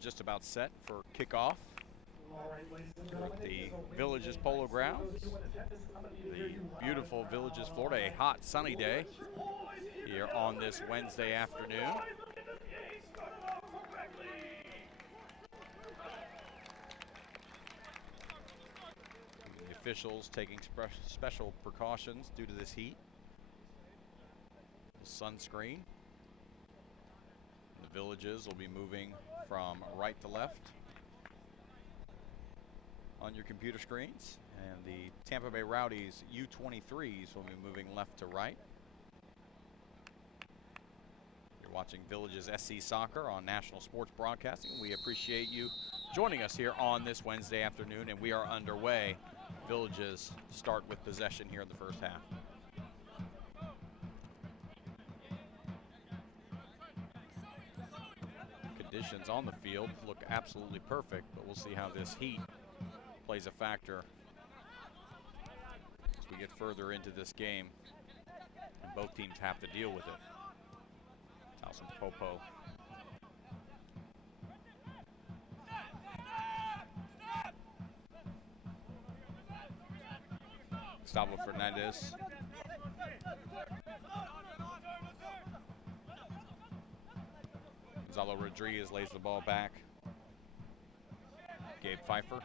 just about set for kickoff at the Villages Polo Grounds. The beautiful Villages, Florida, a hot sunny day here on this Wednesday afternoon. The officials taking special precautions due to this heat. The sunscreen. The Villages will be moving from right to left on your computer screens, and the Tampa Bay Rowdies U23s will be moving left to right. You're watching Villages SC Soccer on National Sports Broadcasting. We appreciate you joining us here on this Wednesday afternoon, and we are underway. Villages start with possession here in the first half. Conditions on the field look absolutely perfect, but we'll see how this heat plays a factor as we get further into this game, and both teams have to deal with it. Towson Popo. Gustavo Fernandez. Gonzalo Rodriguez lays the ball back. Gabe Pfeiffer.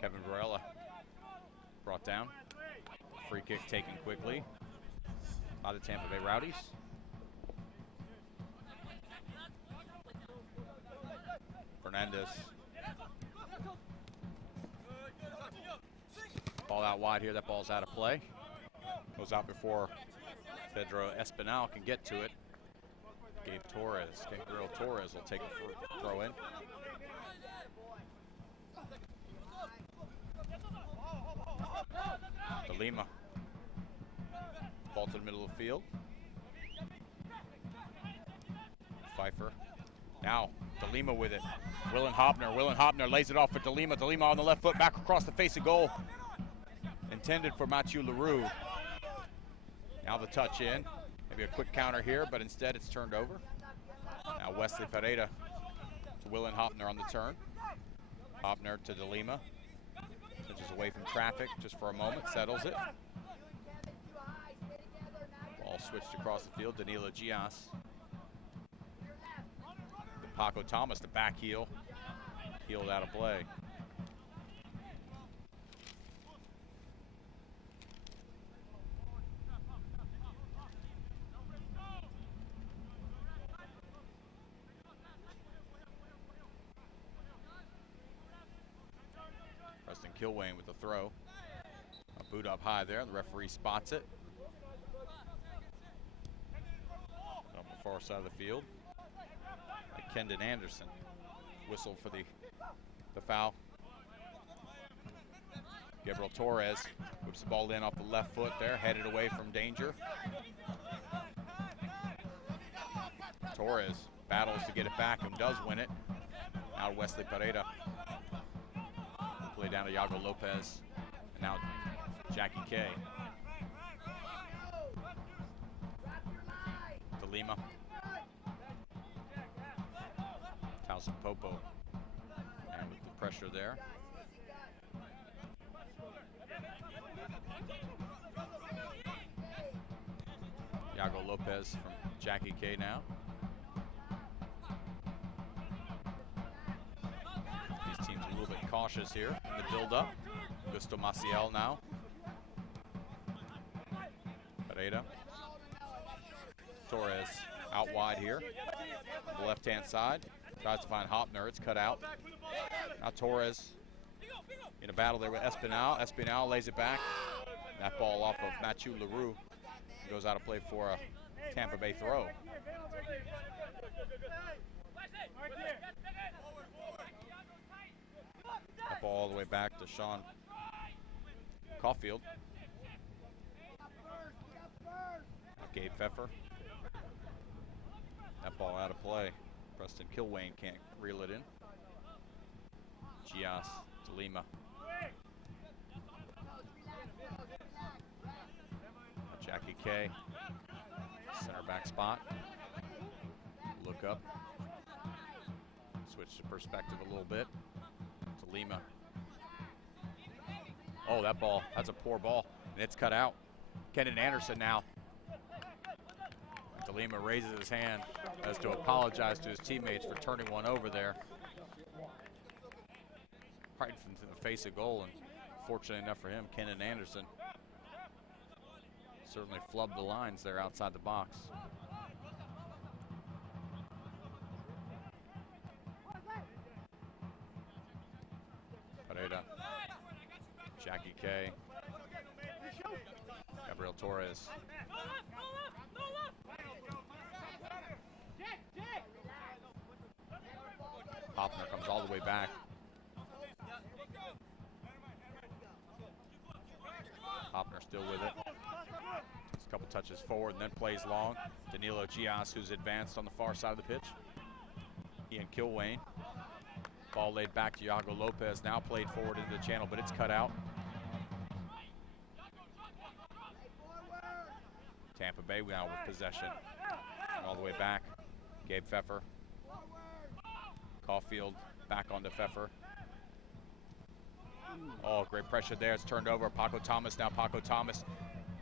Kevin Varela brought down. Free kick taken quickly by the Tampa Bay Rowdies. Fernandez. Ball out wide here. That ball's out of play. Goes out before Pedro Espinal can get to it. Gabriel Torres will take a throw in. De Lima. Ball to the middle of the field. Pfeiffer. Now, De Lima with it. Willen Hopner lays it off for De Lima. De Lima on the left foot, back across the face of goal. Intended for Mathieu Leroux. Now the touch in. Maybe a quick counter here, but instead it's turned over. Now Wesley Pereira to Willen Hopner on the turn. Hopner to De Lima. Touches away from traffic just for a moment, settles it. Ball switched across the field. Danilo Gias. Paco Thomas, the back heel. Heeled out of play. Preston Kilwain with the throw. A boot up high there. The referee spots it. Up the far side of the field. Kendon Anderson whistled for the foul. Gabriel Torres whips the ball in off the left foot there, headed away from danger. Torres battles to get it back and does win it. Now Wesley Pereira. Play down to Iago Lopez. And now Jackie K. De Lima. Towson Popo. And with the pressure there. Iago Lopez from Jackie K now. These teams a little bit cautious here in the build-up. Gusto Maciel now. Pereira. Torres out wide here. On the left-hand side. Tries to find Hopner. It's cut out. Now Torres in a battle there with Espinal. Espinal lays it back. That ball off of Mathieu Leroux. Goes out of play for a Tampa Bay throw. That ball all the way back to Sean Caulfield. Gabe Pfeiffer. That ball out of play. Preston Kilwain can't reel it in. Gias to Lima. Jackie K, center back spot. broke up. Switch to perspective a little bit. To Lima. Oh, that ball, that's a poor ball, and it's cut out. Kenan Anderson now. DeLima raises his hand as to apologize to his teammates for turning one over there. Right into the face of goal, and fortunate enough for him, Kenan Anderson certainly flubbed the lines there outside the box. Pereira, Jackie K, Gabriel Torres. Hoppner comes all the way back. Hoppner still with it. Just a couple touches forward and then plays long. Danilo Gias, who's advanced on the far side of the pitch. Ian Kilwain. Ball laid back to Iago Lopez, now played forward into the channel, but it's cut out. Tampa Bay now with possession. All the way back. Gabe Pfeffer. Caulfield back onto Pfeffer. Oh, great pressure there. It's turned over. Paco Thomas now. Paco Thomas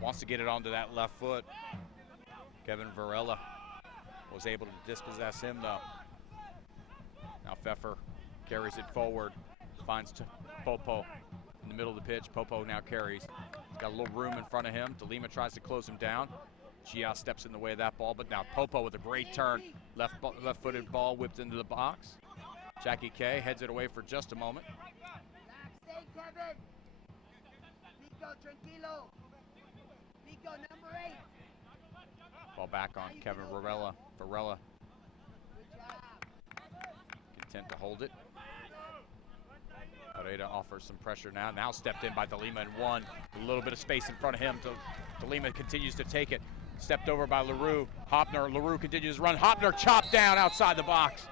wants to get it onto that left foot. Kevin Varela was able to dispossess him though. Now Pfeffer carries it forward, finds Popo in the middle of the pitch. Popo now carries. He's got a little room in front of him. DeLima tries to close him down. Gia steps in the way of that ball, but now Popo with a great turn. Left-footed ball whipped into the box. Jackie K heads it away for just a moment. Ball back on Kevin Varela. Content to hold it. Pereira offers some pressure now. Now stepped in by DeLima and won. A little bit of space in front of him. DeLima continues to take it. Stepped over by LaRue. LaRue continues to run. Hoppner chopped down outside the box.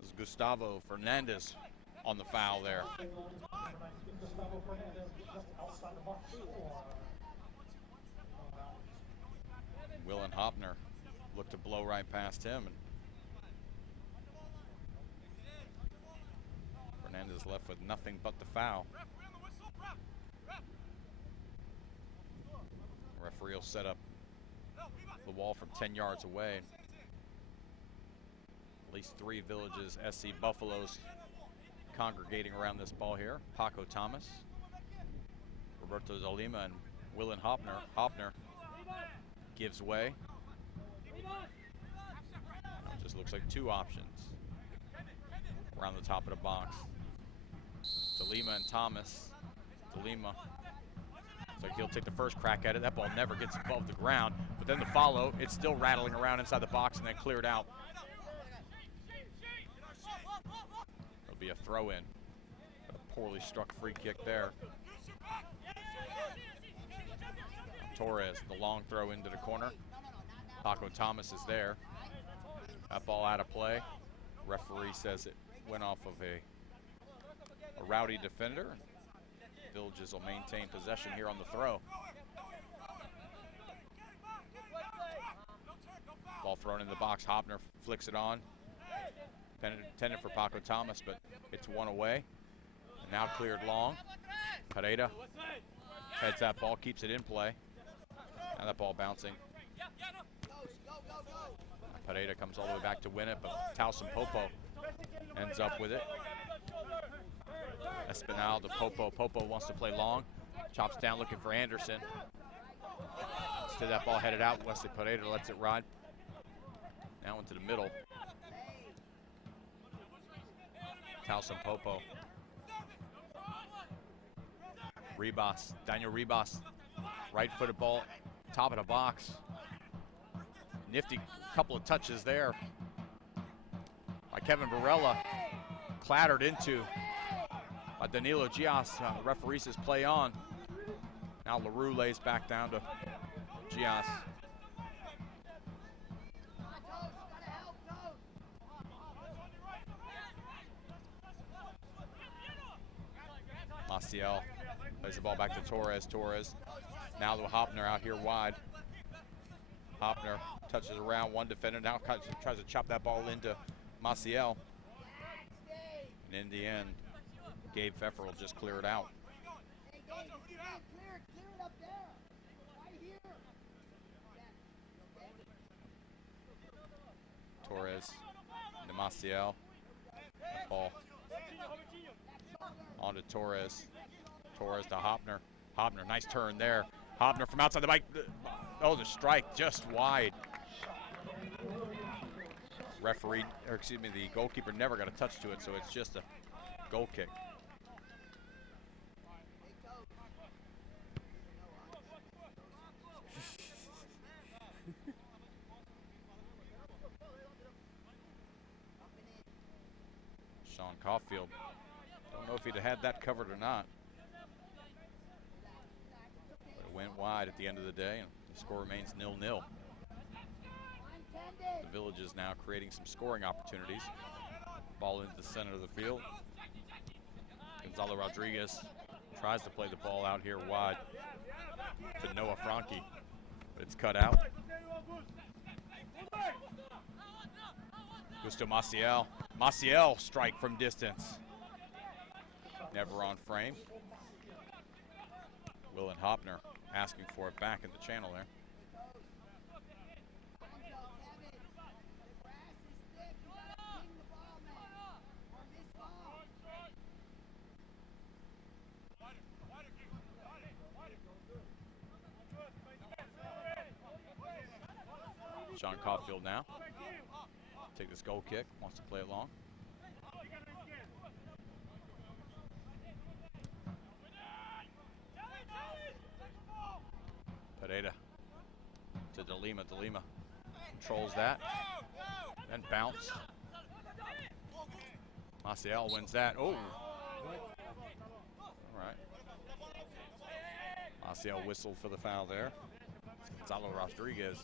This is Gustavo Fernandez on the foul there. Willen Hoppner looked to blow right past him. And Fernandez left with nothing but the foul. The referee will set up the wall from 10 yards away. At least 3 Villages SC Buffaloes congregating around this ball here. Paco Thomas, Roberto DeLima, and Willen Hoppner. Hoppner gives way. Just looks like 2 options around the top of the box. DeLima and Thomas. DeLima, it's like he'll take the first crack at it. That ball never gets above the ground, but then the follow, it's still rattling around inside the box and then cleared out. It'll be a throw-in. A poorly struck free kick there. Torres, the long throw into the corner. Paco Thomas is there. That ball out of play. Referee says it went off of a Rowdy defender. Villages will maintain possession here on the throw. Ball thrown in the box. Hoppner flicks it on. Intended for Paco Thomas, but it's one away. And now cleared long. Pereira heads that ball, keeps it in play. Now that ball bouncing. Pereira comes all the way back to win it, but Towson Popo ends up with it. Espinal to Popo. Popo wants to play long. Chops down looking for Anderson. Instead that ball headed out. Wesley Pereira lets it ride. Now into the middle. Towson Popo. Ribas, Daniel Ribas. Right-footed ball, top of the box. Nifty couple of touches there by Kevin Varela. Clattered into by Danilo Gias. Referee says play on. Now LaRue lays back down to Gias. Maciel Plays the ball back to Torres. Torres now to Hopner out here wide. Hopner touches around one defender. Now tries to chop that ball into Maciel. And in the end, Gabe Pfeffer will just clear it out. Torres to Maciel. Ball on to Torres. Torres to Hopner. Hopner, nice turn there. Hopner from outside the bike. Oh, the strike just wide. Referee, or excuse me, the goalkeeper never got a touch to it, so it's just a goal kick. Sean Caulfield, don't know if he'd have had that covered or not. But it went wide at the end of the day, and the score remains 0-0. The Village is now creating some scoring opportunities. Ball into the center of the field. Gonzalo Rodriguez tries to play the ball out here wide to Noah Franke, but it's cut out. Goes to Maciel. Maciel strike from distance. Never on frame. Willen Hopner asking for it back in the channel there. Sean Caulfield now. Take this goal kick, wants to play it long. Pereira to De Lima. De Lima controls that and bounce. Maciel wins that. Oh! All right. Maciel whistled for the foul there. Gonzalo Rodriguez.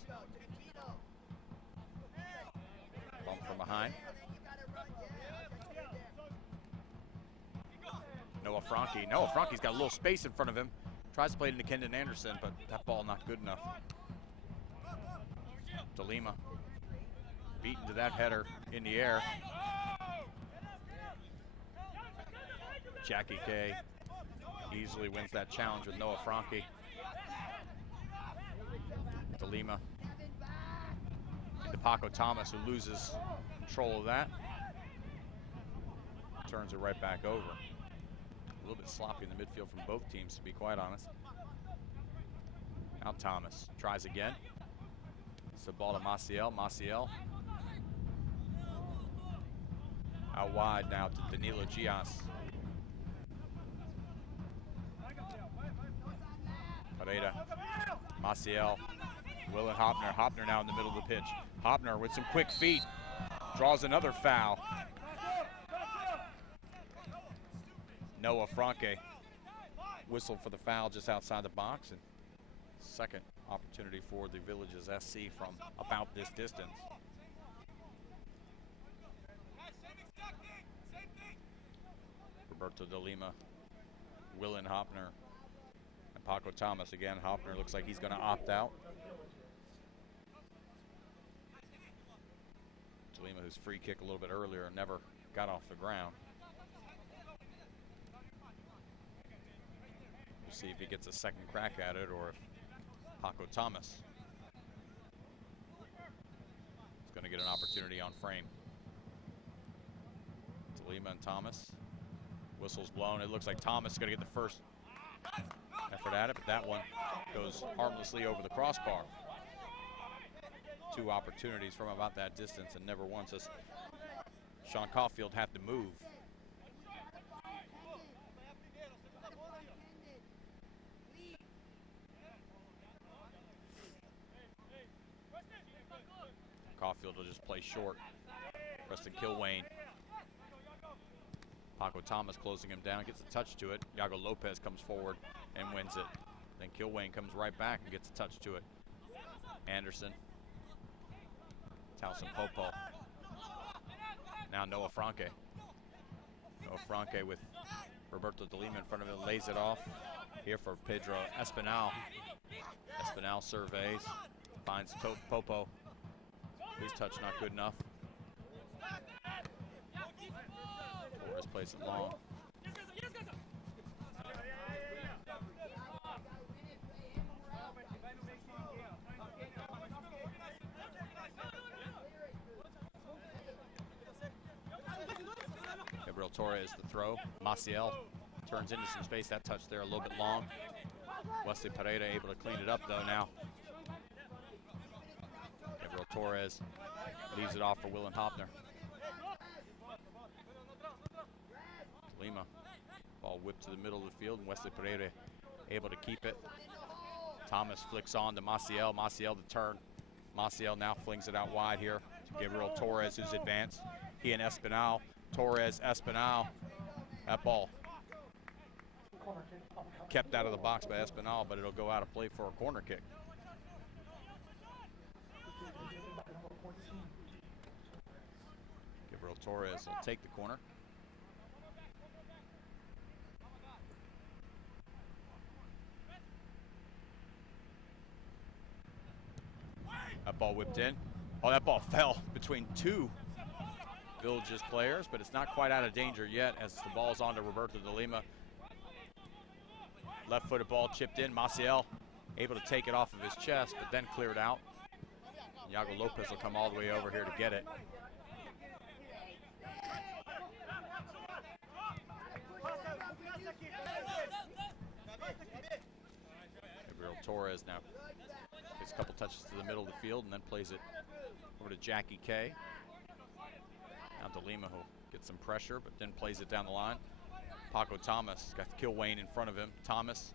Bump from behind. Noah Franke. Noah Franke's got a little space in front of him. Tries to play it into Kendon Anderson, but that ball not good enough. De Lima beaten to that header in the air. Jackie K easily wins that challenge with Noah Franke. De Lima to Paco Thomas, who loses control of that. Turns it right back over. A little bit sloppy in the midfield from both teams, to be quite honest. Now Thomas tries again. It's the ball to Maciel. Maciel out wide now to Danilo Gias. Pereira, Maciel, Willen Hopner. Hopner now in the middle of the pitch. Hopner with some quick feet draws another foul. Noah Franke whistled for the foul just outside the box, and second opportunity for the Villages SC from about this distance. Roberto De Lima, Willen Hopner, and Paco Thomas again. Hopner looks like he's going to opt out. De Lima, whose free kick a little bit earlier, never got off the ground. We'll see if he gets a second crack at it, or if Paco Thomas is going to get an opportunity on frame. De Lima and Thomas. Whistle's blown. It looks like Thomas is going to get the first effort at it, but that one goes harmlessly over the crossbar. Two opportunities from about that distance, and never once has Sean Caulfield had to move. Caulfield will just play short. Preston Kilwain. Paco Thomas closing him down, gets a touch to it. Iago Lopez comes forward and wins it. Then Kilwain comes right back and gets a touch to it. Anderson. Towson Popo. Now Noah Franke. Noah Franke with Roberto De Lima in front of him, lays it off here for Pedro Espinal. Espinal surveys, finds Popo. His touch not good enough. Torres plays it long. Gabriel Torres the throw. Maciel turns into some space. That touch there a little bit long. Wesley Pereira able to clean it up though now. Gabriel Torres leaves it off for Willen Hopner. Lima, ball whipped to the middle of the field, and Wesley Pereira able to keep it. Thomas flicks on to Maciel. Maciel the turn. Maciel now flings it out wide here to Gabriel Torres, who's advanced. He and Espinal. Torres, Espinal. That ball kept out of the box by Espinal, but it'll go out of play for a corner kick. Gabriel Torres will take the corner. That ball whipped in. Oh, that ball fell between two Villages players, but it's not quite out of danger yet as the ball's on to Roberto De Lima. Left-footed ball chipped in. Maciel able to take it off of his chest, but then cleared out. Iago Lopez will come all the way over here to get it. Gabriel Torres now gets a couple touches to the middle of the field and then plays it over to Jackie K. Now De Lima who gets some pressure, but then plays it down the line. Paco Thomas got Kilwain in front of him. Thomas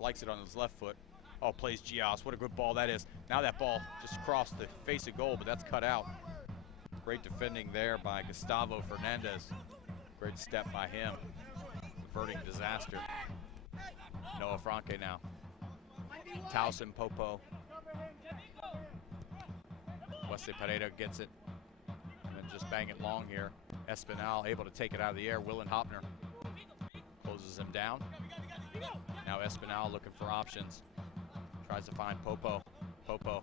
likes it on his left foot. Oh, plays Gios. What a good ball that is. Now that ball just crossed the face of goal, but that's cut out. Great defending there by Gustavo Fernandez. Great step by him. Averting disaster. Noah Franque now. Towson Popo. Wesley Pereira gets it. And then just bang it long here. Espinal able to take it out of the air. Willen Hopner closes him down. Now Espinal looking for options. Tries to find Popo. Popo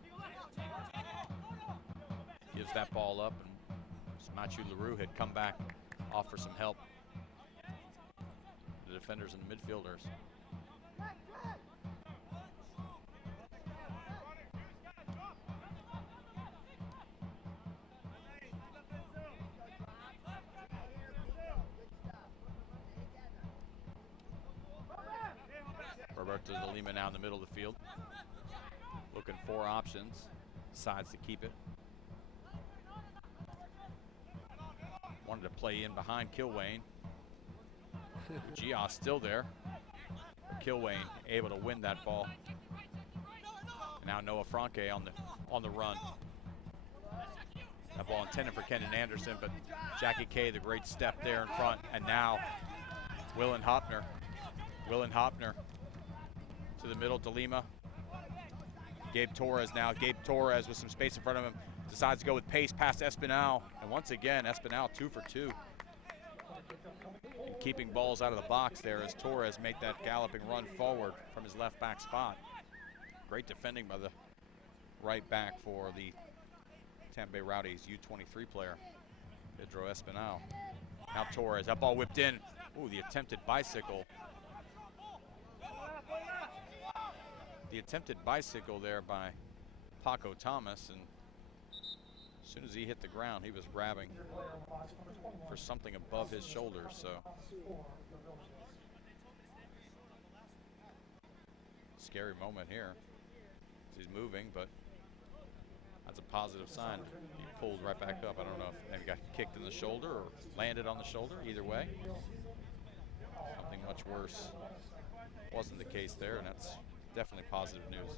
gives that ball up, and Mathieu Leroux had come back, offer some help. The defenders and the midfielders. Roberto De Lima now in the middle of the field. Looking for options. Decides to keep it. Wanted to play in behind Kilwain. Gios still there. Kilwain able to win that ball. Now Noah Franque on the run. That ball intended for Kenan Anderson, but Jackie K, the great step there in front. And now Willen Hopner. Willen Hopner to the middle, De Lima. Gabe Torres now. Gabe Torres with some space in front of him. Decides to go with pace past Espinal. And once again, Espinal 2 for 2. And keeping balls out of the box there as Torres made that galloping run forward from his left back spot. Great defending by the right back for the Tampa Bay Rowdies U23 player, Pedro Espinal. Now Torres, that ball whipped in. Ooh, the attempted bicycle. The attempted bicycle there by Paco Thomas, and as soon as he hit the ground, he was grabbing for something above his shoulder, so. Scary moment here. He's moving, but that's a positive sign. He pulled right back up. I don't know if he got kicked in the shoulder or landed on the shoulder. Either way, something much worse wasn't the case there, and that's definitely positive news.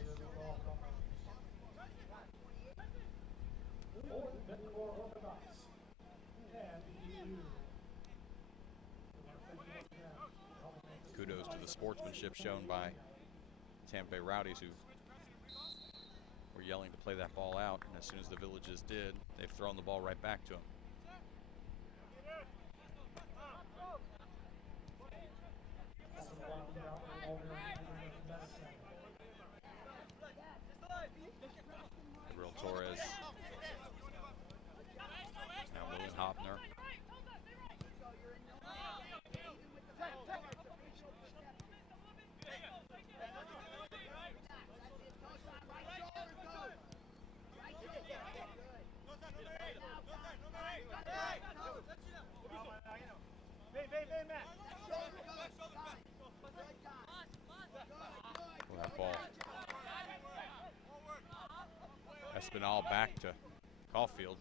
Kudos to the sportsmanship shown by Tampa Bay Rowdies, who were yelling to play that ball out, and as soon as the Villages did, they've thrown the ball right back to them. That ball. Espinal back to Caulfield.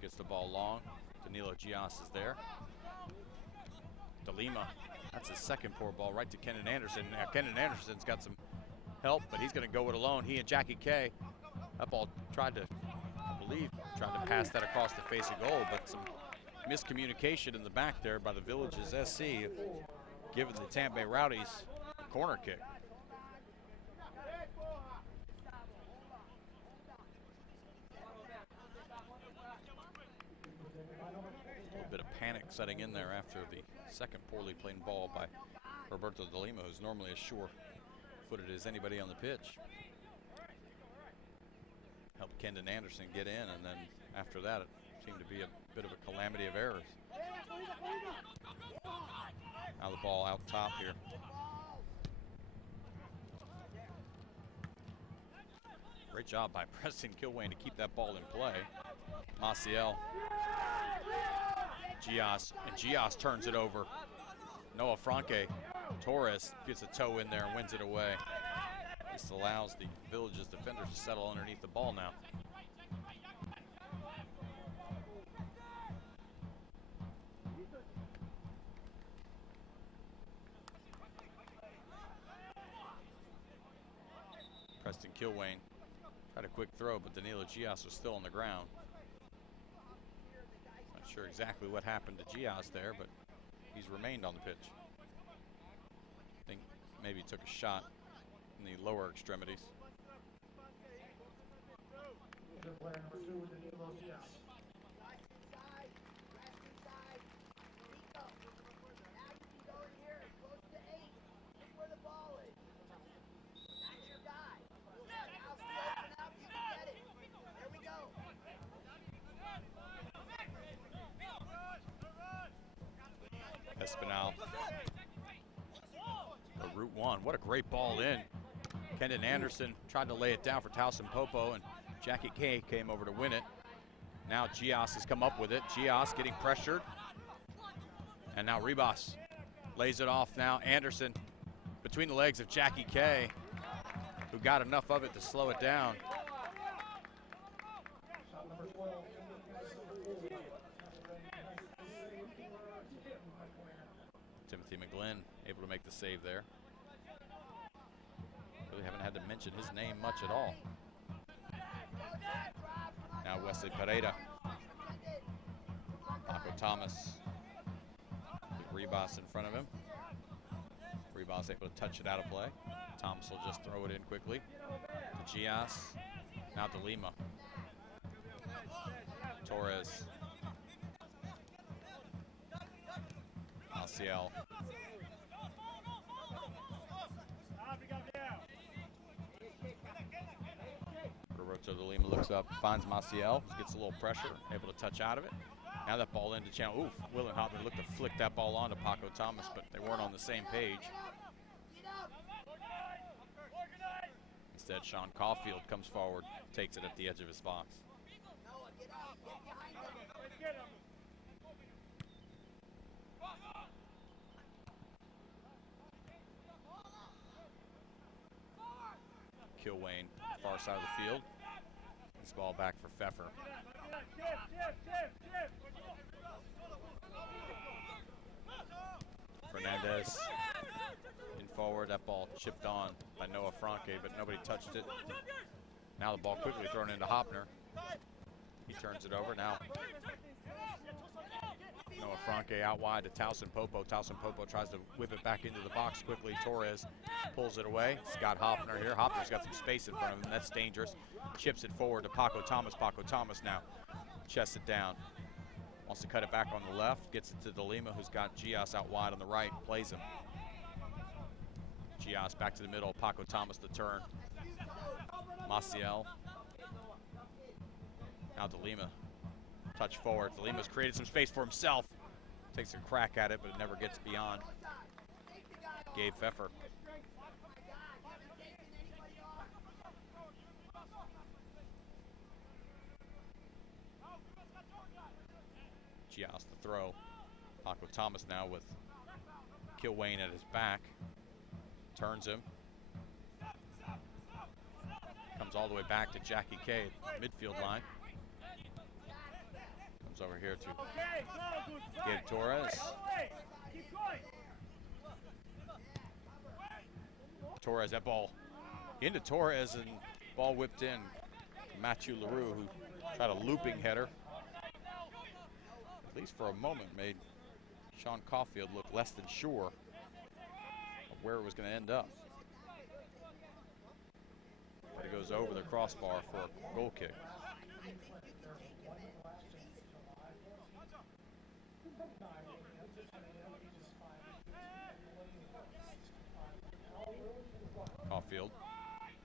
Gets the ball long. Danilo Gias is there. DeLima, that's his second poor ball right to Kenan Anderson. Now Kenan Anderson's got some help, but he's going to go it alone. He and Jackie K. That ball tried to pass that across the face of goal, but some miscommunication in the back there by the Villages SC, giving the Tampa Bay Rowdies a corner kick. A little bit of panic setting in there after the second poorly played ball by Roberto DeLima, who's normally as sure-footed as anybody on the pitch. Helped Kendon Anderson get in, and then after that, it seemed to be a bit of a calamity of errors. Now the ball out top here. Great job by Preston Kilwain to keep that ball in play. Maciel. Gias, and Gias turns it over. Noah Franque. Torres gets a toe in there and wins it away. This allows the Villages defenders to settle underneath the ball now. Preston Kilwain tried a quick throw, but Danilo Gias was still on the ground. Not sure exactly what happened to Gias there, but he's remained on the pitch. I think maybe took a shot in the lower extremities. Espinal. Route one. What a great ball in. Kendon Anderson tried to lay it down for Towson Popo, and Jackie K came over to win it. Now Gias has come up with it. Gias getting pressured. And now Ribas lays it off now. Anderson between the legs of Jackie K, who got enough of it to slow it down. Timothy McGlynn able to make the save there. Really haven't had to mention his name much at all. Now Wesley Pereira. Paco Thomas with Ribas in front of him. Ribas able to touch it out of play. Thomas will just throw it in quickly to Gias. Now DeLima. Torres. Maciel. Roberto DeLima looks up, finds Maciel, gets a little pressure, able to touch out of it. Now that ball into channel. Oof, Willen Hopper looked to flick that ball on to Paco Thomas, but they weren't on the same page. Instead, Sean Caulfield comes forward, takes it at the edge of his box. Kilwain, far side of the field. This ball back for Pfeffer. Fernandez in forward. That ball chipped on by Noah Franque, but nobody touched it. Now the ball quickly thrown into Hopner. He turns it over now. Noah Franque out wide to Towson Popo. Towson Popo tries to whip it back into the box quickly. Torres pulls it away. He's got Hopner here. Hopner's got some space in front of him. That's dangerous. Chips it forward to Paco Thomas. Paco Thomas now chests it down. Wants to cut it back on the left. Gets it to DeLima, who's got Gias out wide on the right. Plays him. Gias back to the middle. Paco Thomas the turn. Maciel. Now DeLima. Touch forward. DeLima's created some space for himself. Takes a crack at it, but it never gets beyond. Gabe Pfeffer. Gias the throw. Paco Thomas now with Kilwain at his back. Turns him. Comes all the way back to Jackie K at midfield line. Comes over here to Gabe Torres. Torres, that ball into Torres, and ball whipped in. Matthew LaRue, who tried a looping header. At least for a moment made Sean Caulfield look less than sure of where it was going to end up. But it goes over the crossbar for a goal kick. Caulfield,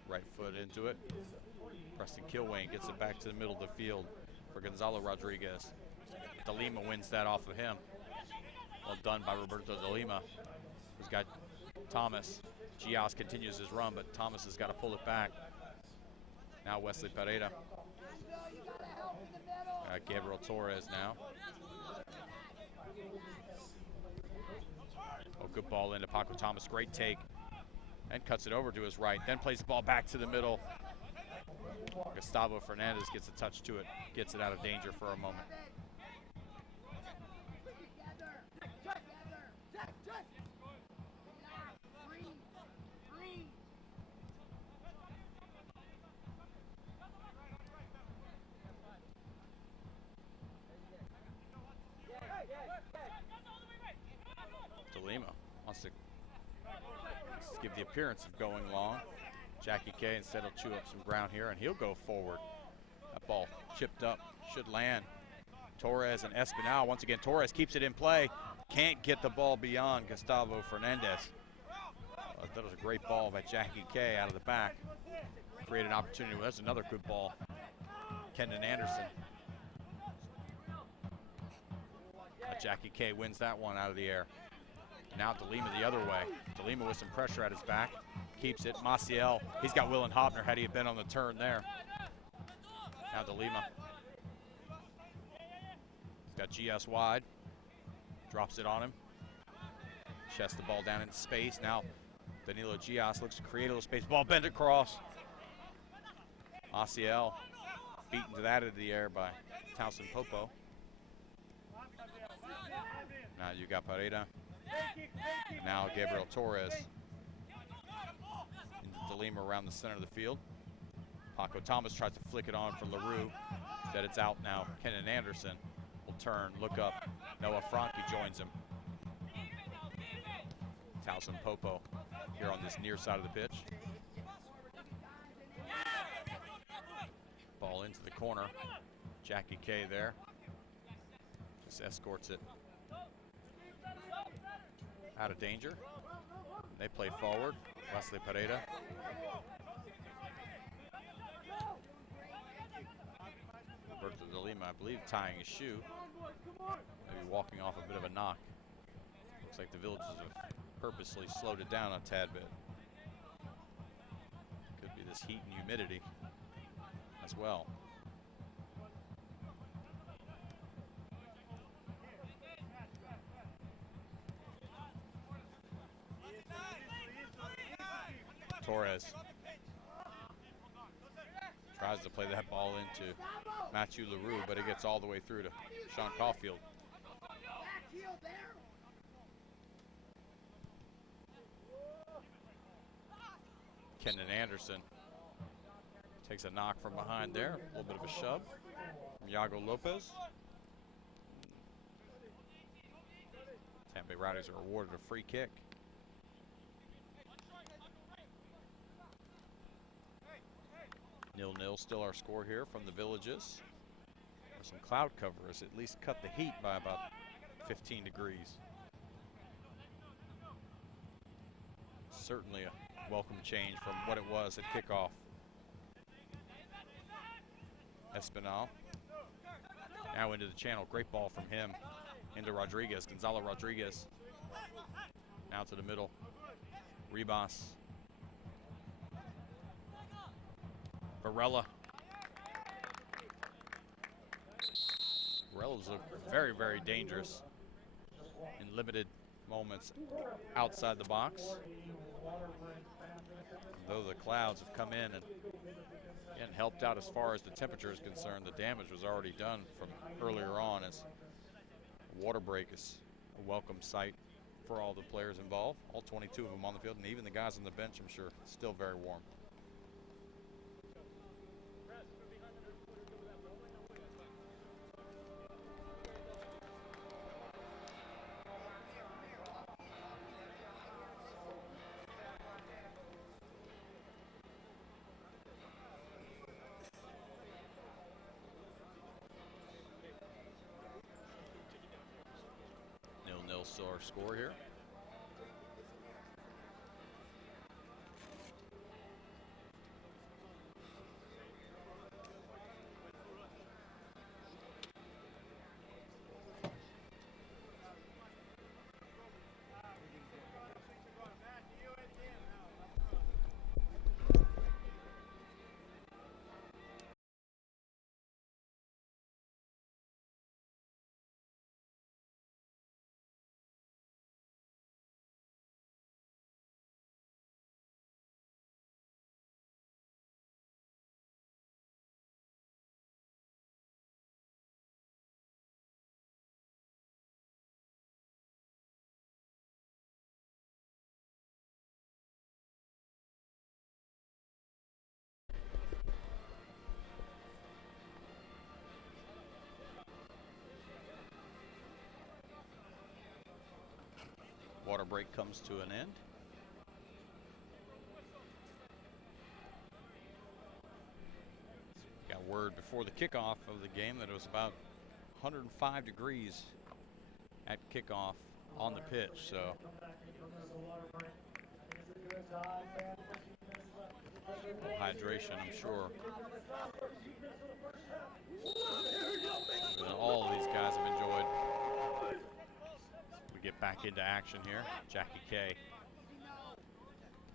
right foot into it. Preston Kilwain gets it back to the middle of the field for Gonzalo Rodriguez. De Lima wins that off of him. Well done by Roberto De Lima, who's got Thomas. Gias continues his run, but Thomas has got to pull it back. Now Wesley Pereira. Got Gabriel Torres now. Oh, good ball into Paco Thomas. Great take. And cuts it over to his right. Then plays the ball back to the middle. Gustavo Fernandez gets a touch to it. Gets it out of danger for a moment. De Lima wants to give the appearance of going long. Jackie K instead will chew up some ground here, and he'll go forward. That ball chipped up, should land. Torres and Espinal. Once again, Torres keeps it in play. Can't get the ball beyond Gustavo Fernandez. That was a great ball by Jackie K out of the back. Create an opportunity. Well, that's another good ball. Kendon Anderson. Jackie K wins that one out of the air. Now De Lima the other way. De Lima with some pressure at his back. Keeps it. Maciel. He's got Willen Hopner had he been on the turn there. Now De Lima. He's got GS wide. Drops it on him. Chests the ball down in space. Now Danilo Gias looks to create a little space. Ball bent across. Maciel beaten to that into the air by Townsend Popo. Now you got Pereira. Now Gabriel Torres. Into De Lima around the center of the field. Paco Thomas tries to flick it on for LaRue. Instead it's out now. Kenan Anderson will turn, look up. Noah Franke joins him. Townsend Popo here on this near side of the pitch. Ball into the corner. Jackie K there. Just escorts it out of danger. They play forward. Wesley Pereira. Roberto De Lima, I believe, tying his shoe. Maybe walking off a bit of a knock. Looks like the Villages have purposely slowed it down a tad bit. Could be this heat and humidity as well. Torres tries to play that ball into Matthew LaRue, but it gets all the way through to Sean Caulfield. Kendon Anderson takes a knock from behind there. A little bit of a shove from Iago Lopez. Tampa Bay Rowdies are awarded a free kick. Nil-nil still our score here from the Villages. There's some cloud cover has at least cut the heat by about 15 degrees. Certainly a welcome change from what it was at kickoff. Espinal now into the channel. Great ball from him into Rodriguez. Gonzalo Rodriguez now to the middle. Ribas. Varela. Varela's look very, very dangerous. in limited moments outside the box. Though the clouds have come in and helped out as far as the temperature is concerned, the damage was already done from earlier on, as water break is a welcome sight for all the players involved. All 22 of them on the field, and even the guys on the bench, I'm sure, still very warm. Still our score here. Water break comes to an end. Got word before the kickoff of the game that it was about 105 degrees at kickoff on the pitch, so hydration, I'm sure. And all of these guys have enjoyed. We get back into action here. Jackie K.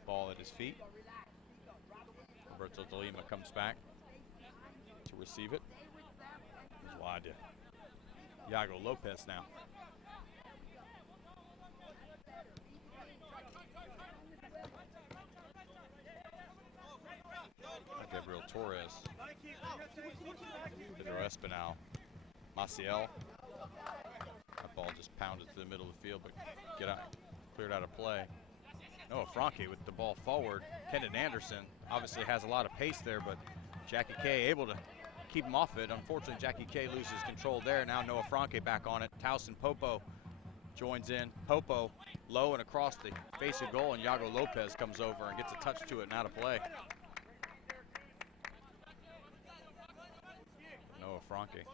Ball at his feet. Roberto de Lima comes back to receive it. It's wide to Iago Lopez now. Gabriel Torres. Pedro Espinal. Maciel. That ball just pounded to the middle of the field, but cleared out of play. Noah Franke with the ball forward. Kendon Anderson obviously has a lot of pace there, but Jackie K able to keep him off it. Unfortunately, Jackie K loses control there. Now Noah Franke back on it. Towson Popo joins in. Popo low and across the face of goal, and Iago Lopez comes over and gets a touch to it and out of play. Noah Franke.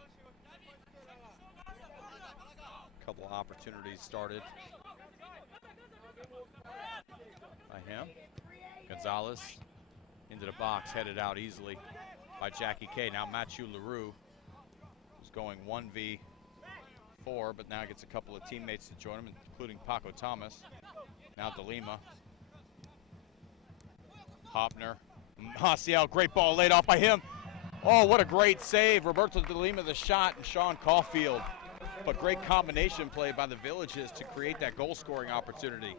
A couple of opportunities started by him. Gonzalez into the box, headed out easily by Jackie K. Now Mathieu Leroux is going 1v4, but now gets a couple of teammates to join him, including Paco Thomas. Now De Lima. Hopner. Maciel, great ball laid off by him. Oh, what a great save. Roberto de Lima the shot, and Sean Caulfield. But great combination play by the Villages to create that goal-scoring opportunity.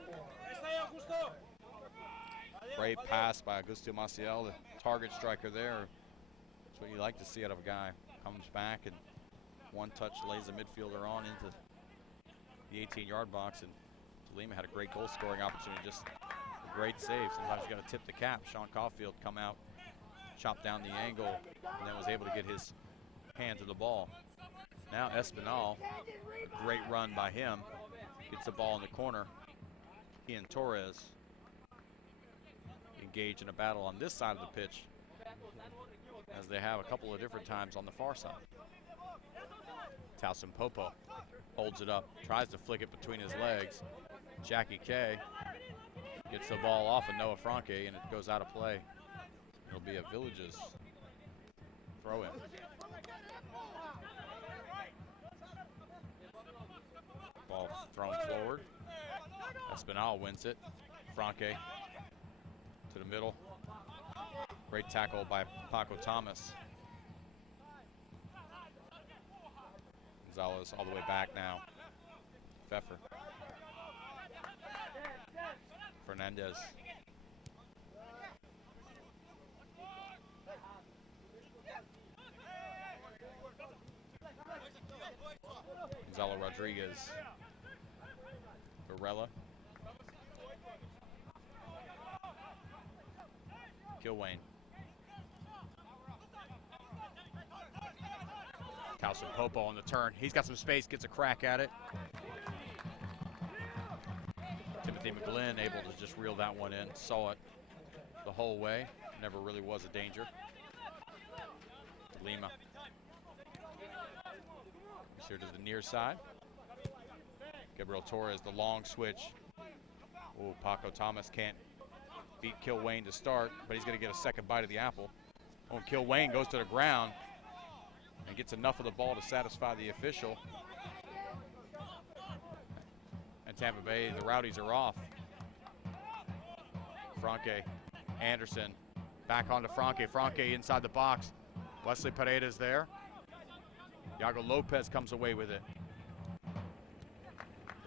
Great pass by Augusto Maciel, the target striker there. That's what you like to see out of a guy. Comes back and one touch lays the midfielder on into the 18-yard box, and De Lima had a great goal-scoring opportunity. Just a great save. Sometimes you got to tip the cap. Sean Caulfield come out, chopped down the angle, and then was able to get his hand to the ball. Now Espinal, a great run by him, gets the ball in the corner. He and Torres engage in a battle on this side of the pitch, as they have a couple of different times on the far side. Towson Popo holds it up, tries to flick it between his legs. Jackie K gets the ball off of Noah Franke, and it goes out of play. It'll be a Villages throw-in. Ball thrown forward. Espinal wins it. Franke to the middle. Great tackle by Paco Thomas. Gonzalez all the way back now. Pfeffer. Fernandez. Gonzalo Rodriguez. Varela. Kilwain. Towson Popo on the turn. He's got some space, gets a crack at it. Timothy McGlynn able to just reel that one in. Saw it the whole way. Never really was a danger. Lima. He's here to the near side. Gabriel Torres, the long switch. Oh, Paco Thomas can't beat Kilwain to start, but he's going to get a second bite of the apple. Oh, and Kilwain goes to the ground and gets enough of the ball to satisfy the official. And Tampa Bay, the Rowdies are off. Franque, Anderson, back onto Franque. Franque inside the box. Wesley Paredes there. Iago Lopez comes away with it.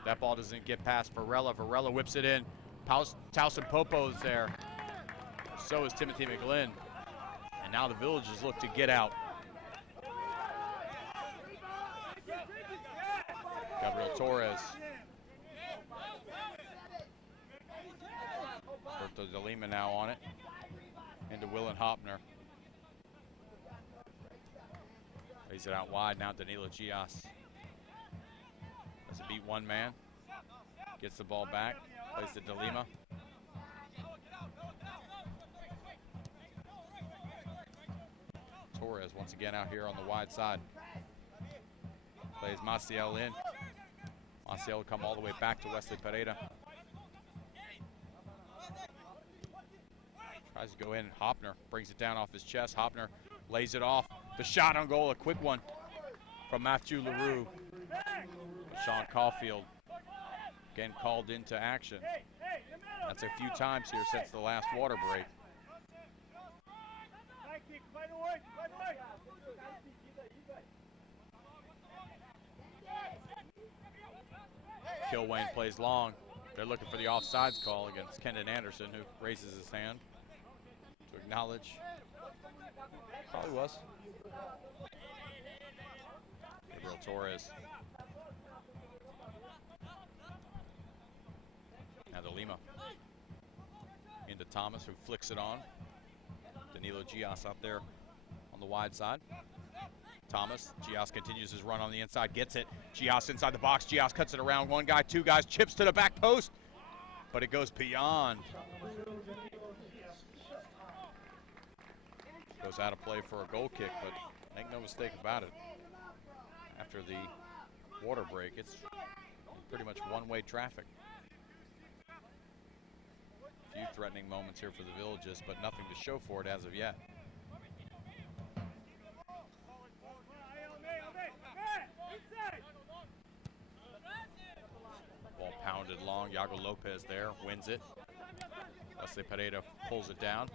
That ball doesn't get past Varela. Varela whips it in. Towson Popo's there. So is Timothy McGlynn. And now the Villagers look to get out. Gabriel Torres. Berto de Lima now on it. Into Willen Hopner. Lays it out wide now. Danilo Gias. Has to beat one man. Gets the ball back. Plays to De Lima. Torres once again out here on the wide side. Plays Maciel in. Maciel will come all the way back to Wesley Pereira. Tries to go in. Hopner brings it down off his chest. Hopner lays it off. The shot on goal, a quick one from Matthew LaRue. Sean Caulfield again called into action. That's a few times here since the last water break. Kilwain plays long. They're looking for the offsides call against Kendon Anderson, who raises his hand to acknowledge. Probably was. Gabriel Torres. Now De Lima. Into Thomas, who flicks it on. Danilo Gias out there on the wide side. Thomas, Gias continues his run on the inside, gets it. Gias inside the box. Gias cuts it around. One guy, two guys, chips to the back post, but it goes beyond. Goes out of play for a goal kick, but make no mistake about it. After the water break, it's pretty much one-way traffic. A few threatening moments here for the Villages, but nothing to show for it as of yet. Ball pounded long. Iago Lopez there, wins it. Wesley Pereira pulls it down.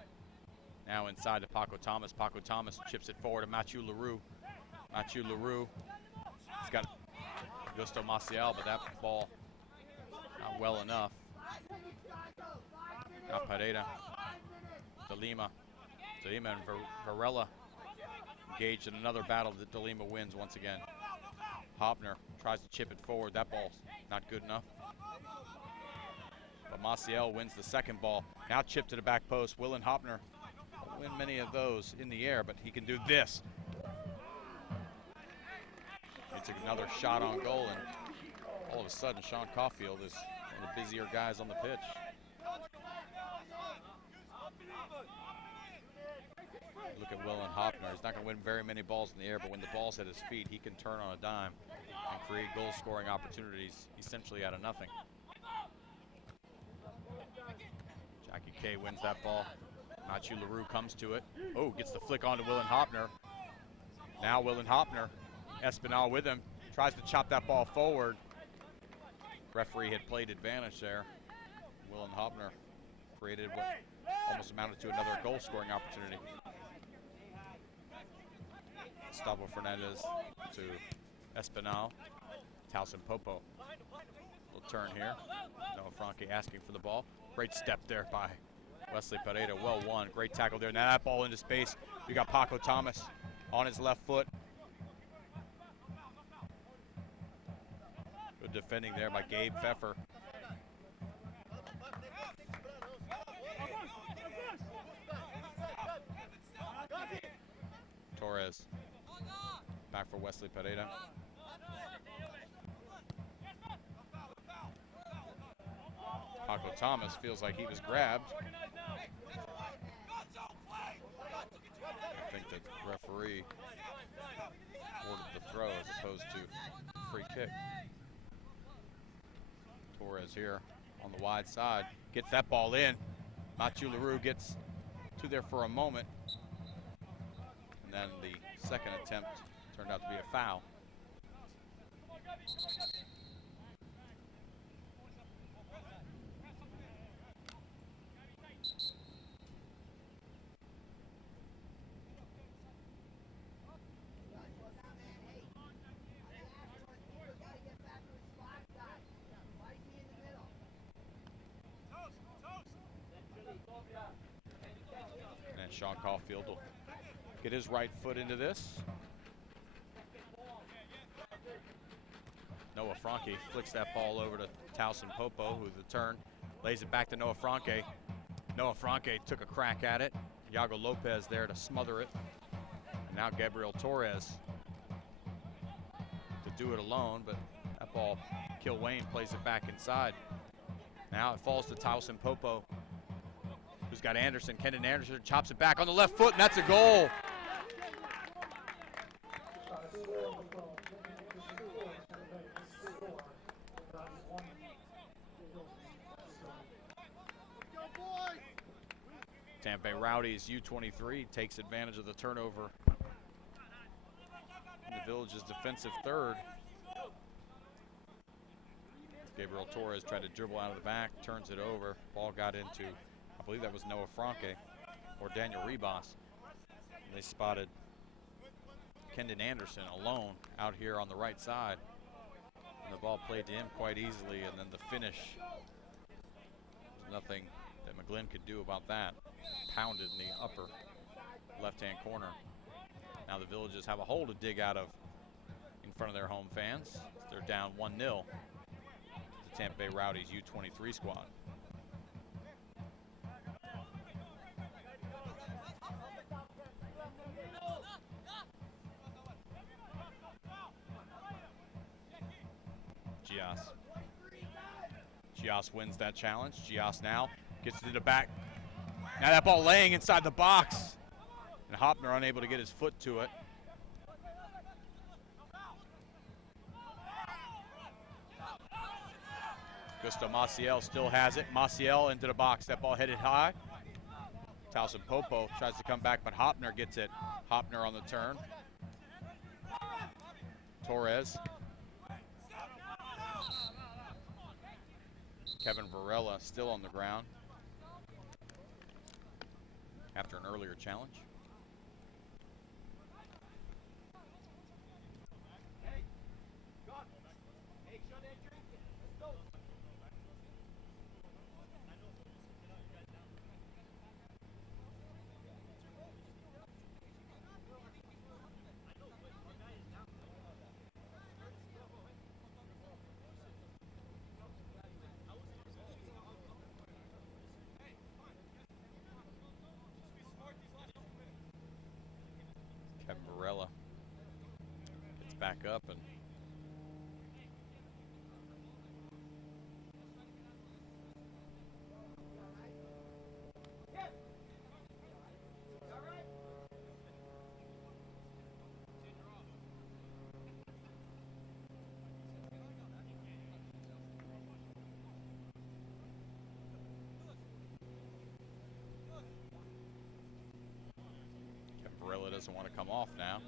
Now inside to Paco Thomas. Paco Thomas chips it forward to Matthew LaRue. Matthew LaRue. He's got Gusto Maciel, but that ball not well enough. Now Pereira. De Lima. De Lima and Varela engaged in another battle that De Lima wins once again. Hopner tries to chip it forward. That ball's not good enough. But Maciel wins the second ball. Now chip to the back post. Willen Hopner won't win many of those in the air, but he can do this. It's another shot on goal, and all of a sudden Sean Caulfield is one of the busier guys on the pitch. Look at Willen Hopner. He's not going to win very many balls in the air, but when the ball's at his feet, he can turn on a dime and create goal-scoring opportunities essentially out of nothing. Jackie Kay wins that ball. Matthew LaRue comes to it. Oh, gets the flick onto Willen Hopner. Now Willen Hopner, Espinal with him, tries to chop that ball forward. Referee had played advantage there. Willen Hopner created what almost amounted to another goal-scoring opportunity. Gustavo Fernandez to Espinal. Towson Popo will turn here. Noah Franke asking for the ball. Great step there by Wesley Pereira. Well won. Great tackle there. Now that ball into space. We got Paco Thomas on his left foot. Good defending there by Gabe Pfeffer. Torres back for Wesley Pereira. Paco Thomas feels like he was grabbed. I think the referee ordered the throw as opposed to free kick. Torres here on the wide side gets that ball in. Mathieu Leroux gets to there for a moment. And then the second attempt turned out to be a foul. And Sean Caulfield will get his right foot into this. Noah Franke flicks that ball over to Towson Popo, who the turn lays it back to Noah Franke. Noah Franke took a crack at it. Iago Lopez there to smother it. And now Gabriel Torres to do it alone, but that ball, Kilwayne plays it back inside. Now it falls to Towson Popo, who's got Anderson. Kendon Anderson chops it back on the left foot, and that's a goal. Tampa Bay Rowdies U23 takes advantage of the turnover in the Village's defensive third. Gabriel Torres tried to dribble out of the back, turns it over. Ball got into, I believe that was Noah Franke or Daniel Ribas. They spotted Kendon Anderson alone out here on the right side. And the ball played to him quite easily, and then the finish, there's nothing that McGlynn could do about that. Pounded in the upper left-hand corner. Now the Villages have a hole to dig out of in front of their home fans. They're down 1-0 to Tampa Bay Rowdies U23 squad. Gias wins that challenge. Gias now gets it to the back. Now that ball laying inside the box. And Hopner unable to get his foot to it. Gusto Maciel still has it. Maciel into the box. That ball headed high. Towson Popo tries to come back, but Hopner gets it. Hopner on the turn. Torres. Kevin Varela still on the ground after an earlier challenge. Varela gets back up and doesn't want to come off now.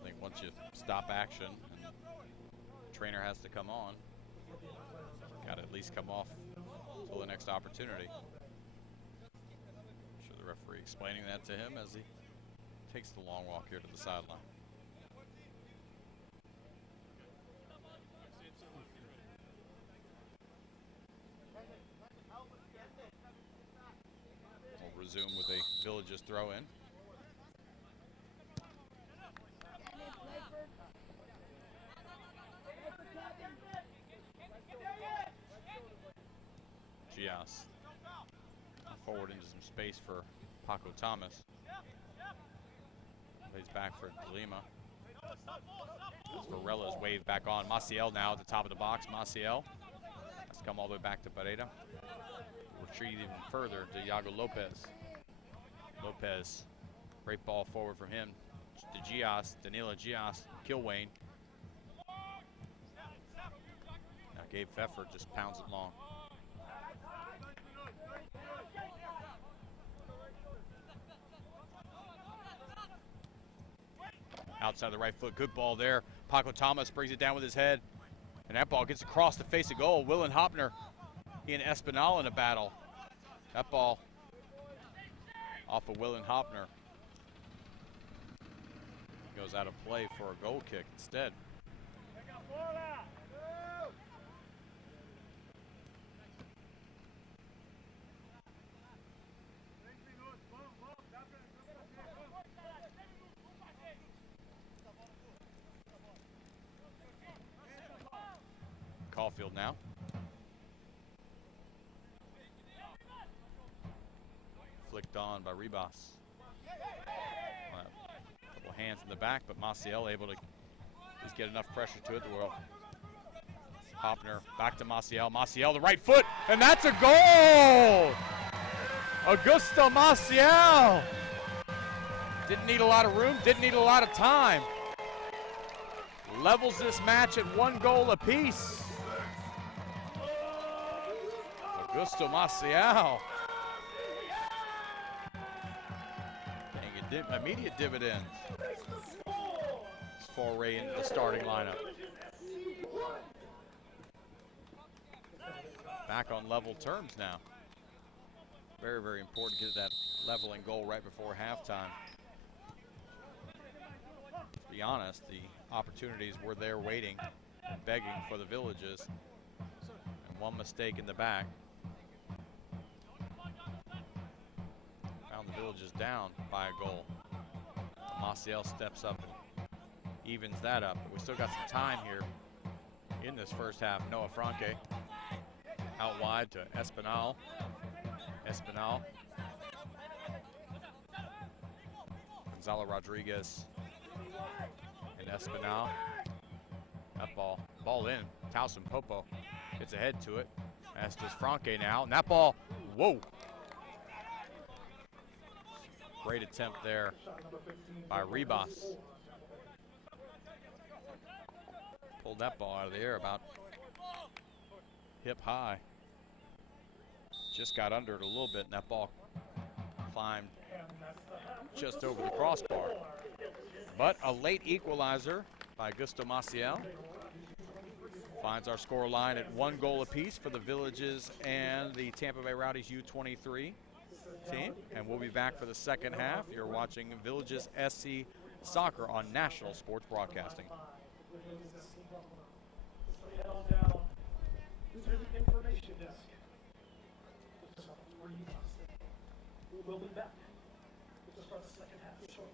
I think once you stop action and the trainer has to come on, got to at least come off until the next opportunity. I'm sure the referee explaining that to him as he takes the long walk here to the sideline. resume with a Villages throw-in. Gias forward into some space for Paco Thomas. Plays back for Lima. Varella's wave back on. Maciel now at the top of the box. Maciel has come all the way back to Pereira. Retreat even further to Iago Lopez. Lopez, great ball forward from him. To Gias, Danilo Gias, Kilwain. Now Gabe Pfeffer just pounds it long. Outside the right foot, good ball there. Paco Thomas brings it down with his head. And that ball gets across the face of goal. Willen Hopner, he and Espinal in a battle. That ball off of Willen Hopner goes out of play for a goal kick instead. Caulfield now. Flicked on by Ribas. Couple hands in the back, but Maciel able to just get enough pressure to it. Hopner back to Maciel. Maciel, the right foot, and that's a goal! Augusto Maciel. Didn't need a lot of room, didn't need a lot of time. Levels this match at 1 goal apiece. Augusto Maciel. Paying immediate dividends. His foray into the starting lineup. Back on level terms now. Very, very important to get that leveling goal right before halftime. To be honest, the opportunities were there waiting and begging for the Villages. And one mistake in the back found the Villages down by a goal. Maciel steps up and evens that up. But we still got some time here in this first half. Noah Franke out wide to Espinal. Espinal. Gonzalo Rodriguez and Espinal. That ball in. Towson Popo gets ahead to it. As does Franke now. And that ball, whoa. Great attempt there by Ribas. Pulled that ball out of the air about hip high. Just got under it a little bit, and that ball climbed just over the crossbar. But a late equalizer by Augusto Maciel finds our score line at 1 goal apiece for the Villages and the Tampa Bay Rowdies U23 team. And we'll be back for the second half. You're watching Villages SC Soccer on National Sports Broadcasting. We'll be back to start the second half shortly.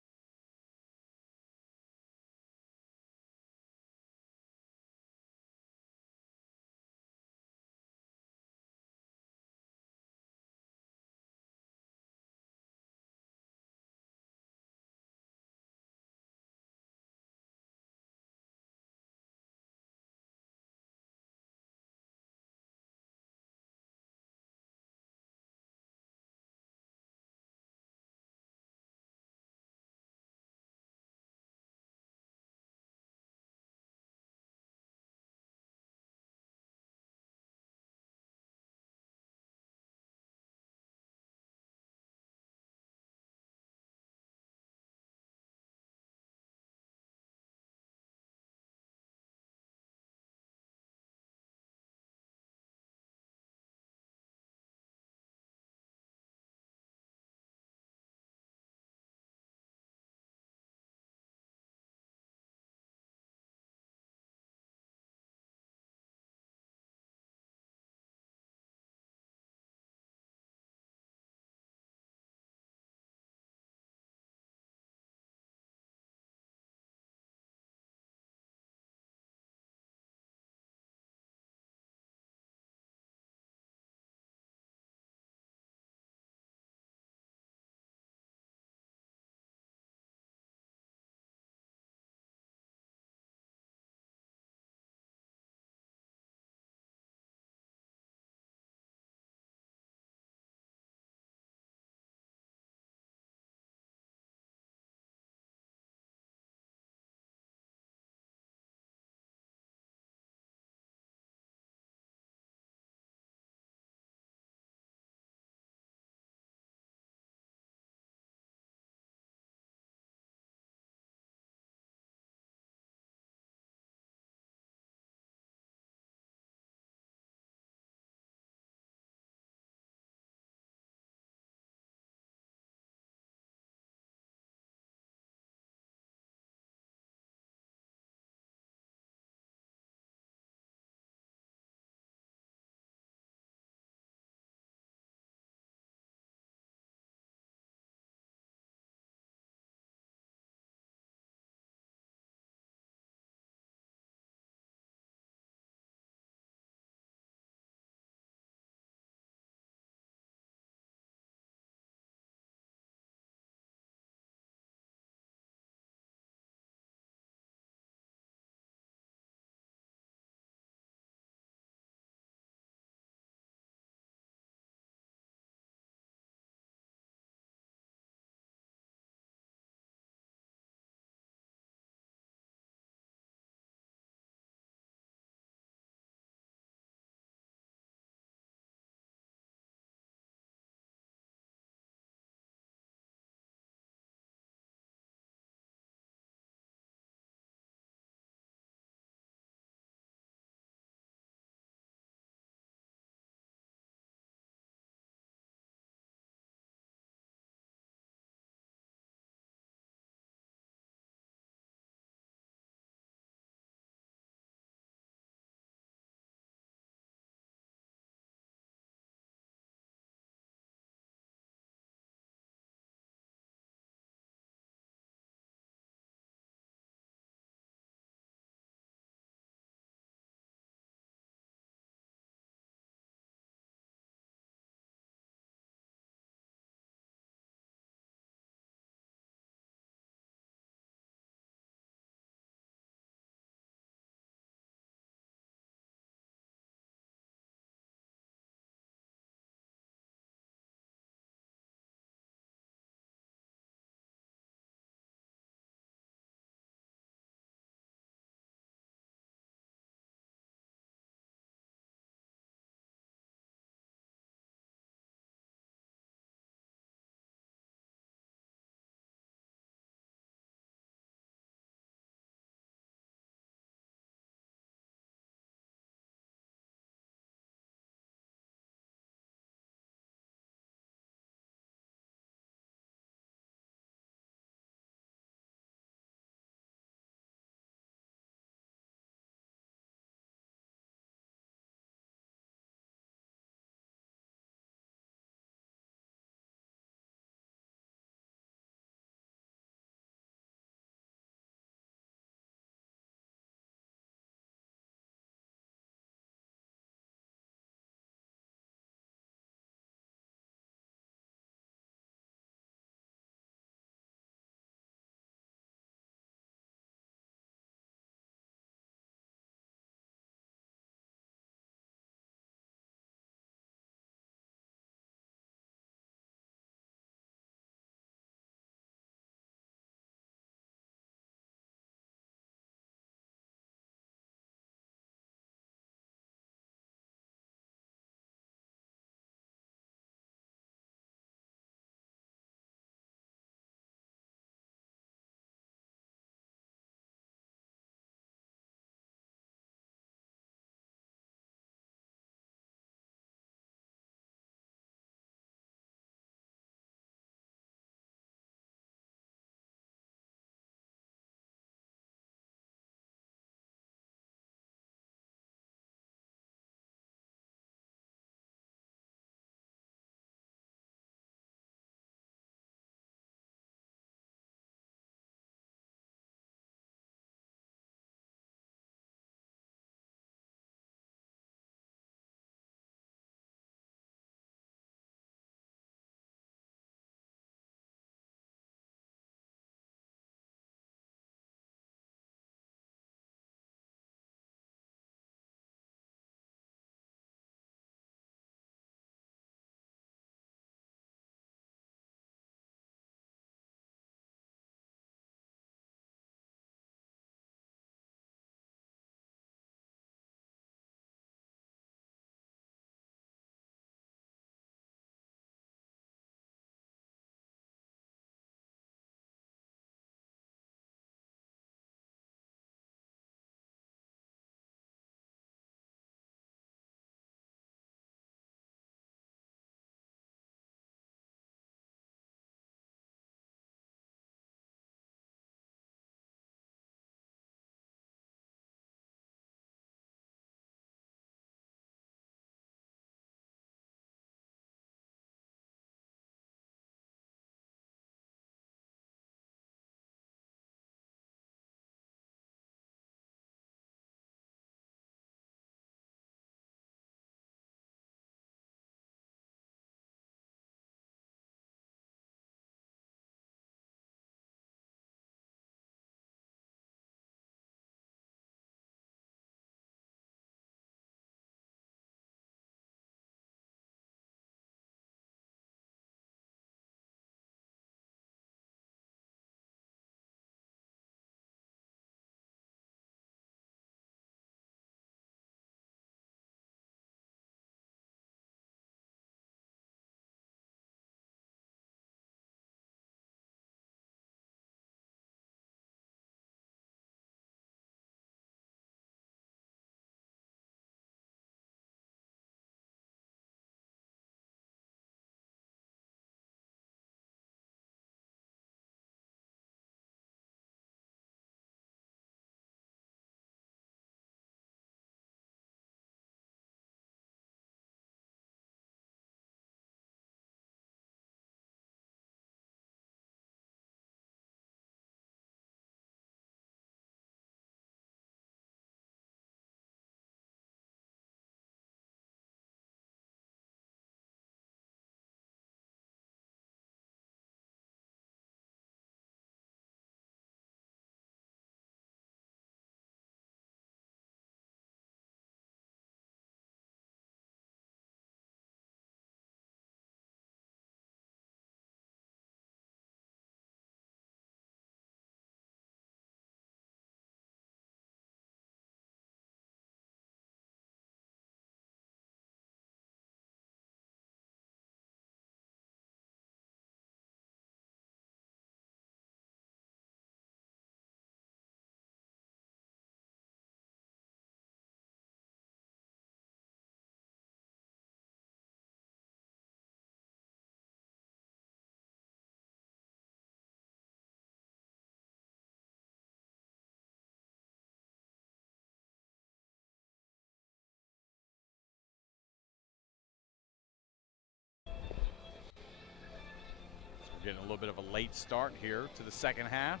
Getting a little bit of a late start here to the second half.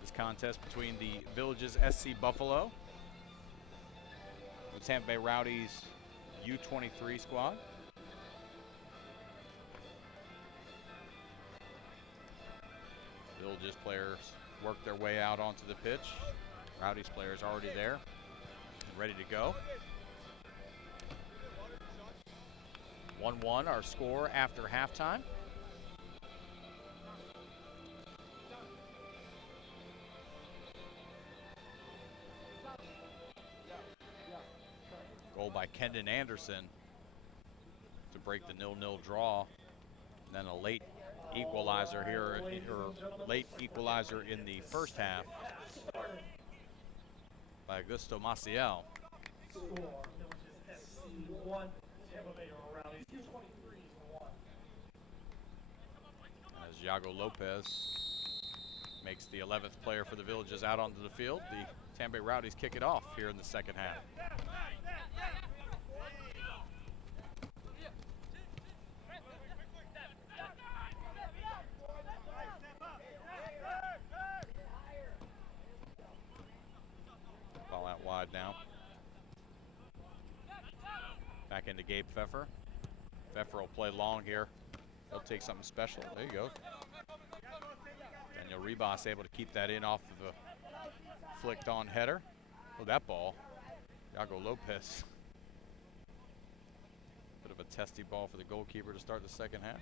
This contest between the Villages SC Buffalo, the Tampa Bay Rowdies U23 squad. Villages players work their way out onto the pitch. Rowdies players already there and ready to go. 1-1 our score after halftime. Goal by Kendon Anderson to break the 0-0 draw. And then a late equalizer here, or late equalizer in the first half by Augusto Maciel. As Iago Lopez makes the 11th player for the Villages out onto the field, the Tampa Bay Rowdies kick it off here in the second half. Ball out wide now. Back into Gabe Pfeffer. Pfeffer will play long here. He'll take something special. There you go. Daniel Ribas able to keep that in off of a flicked on header. Oh, that ball. Iago Lopez. Bit of a testy ball for the goalkeeper to start the second half.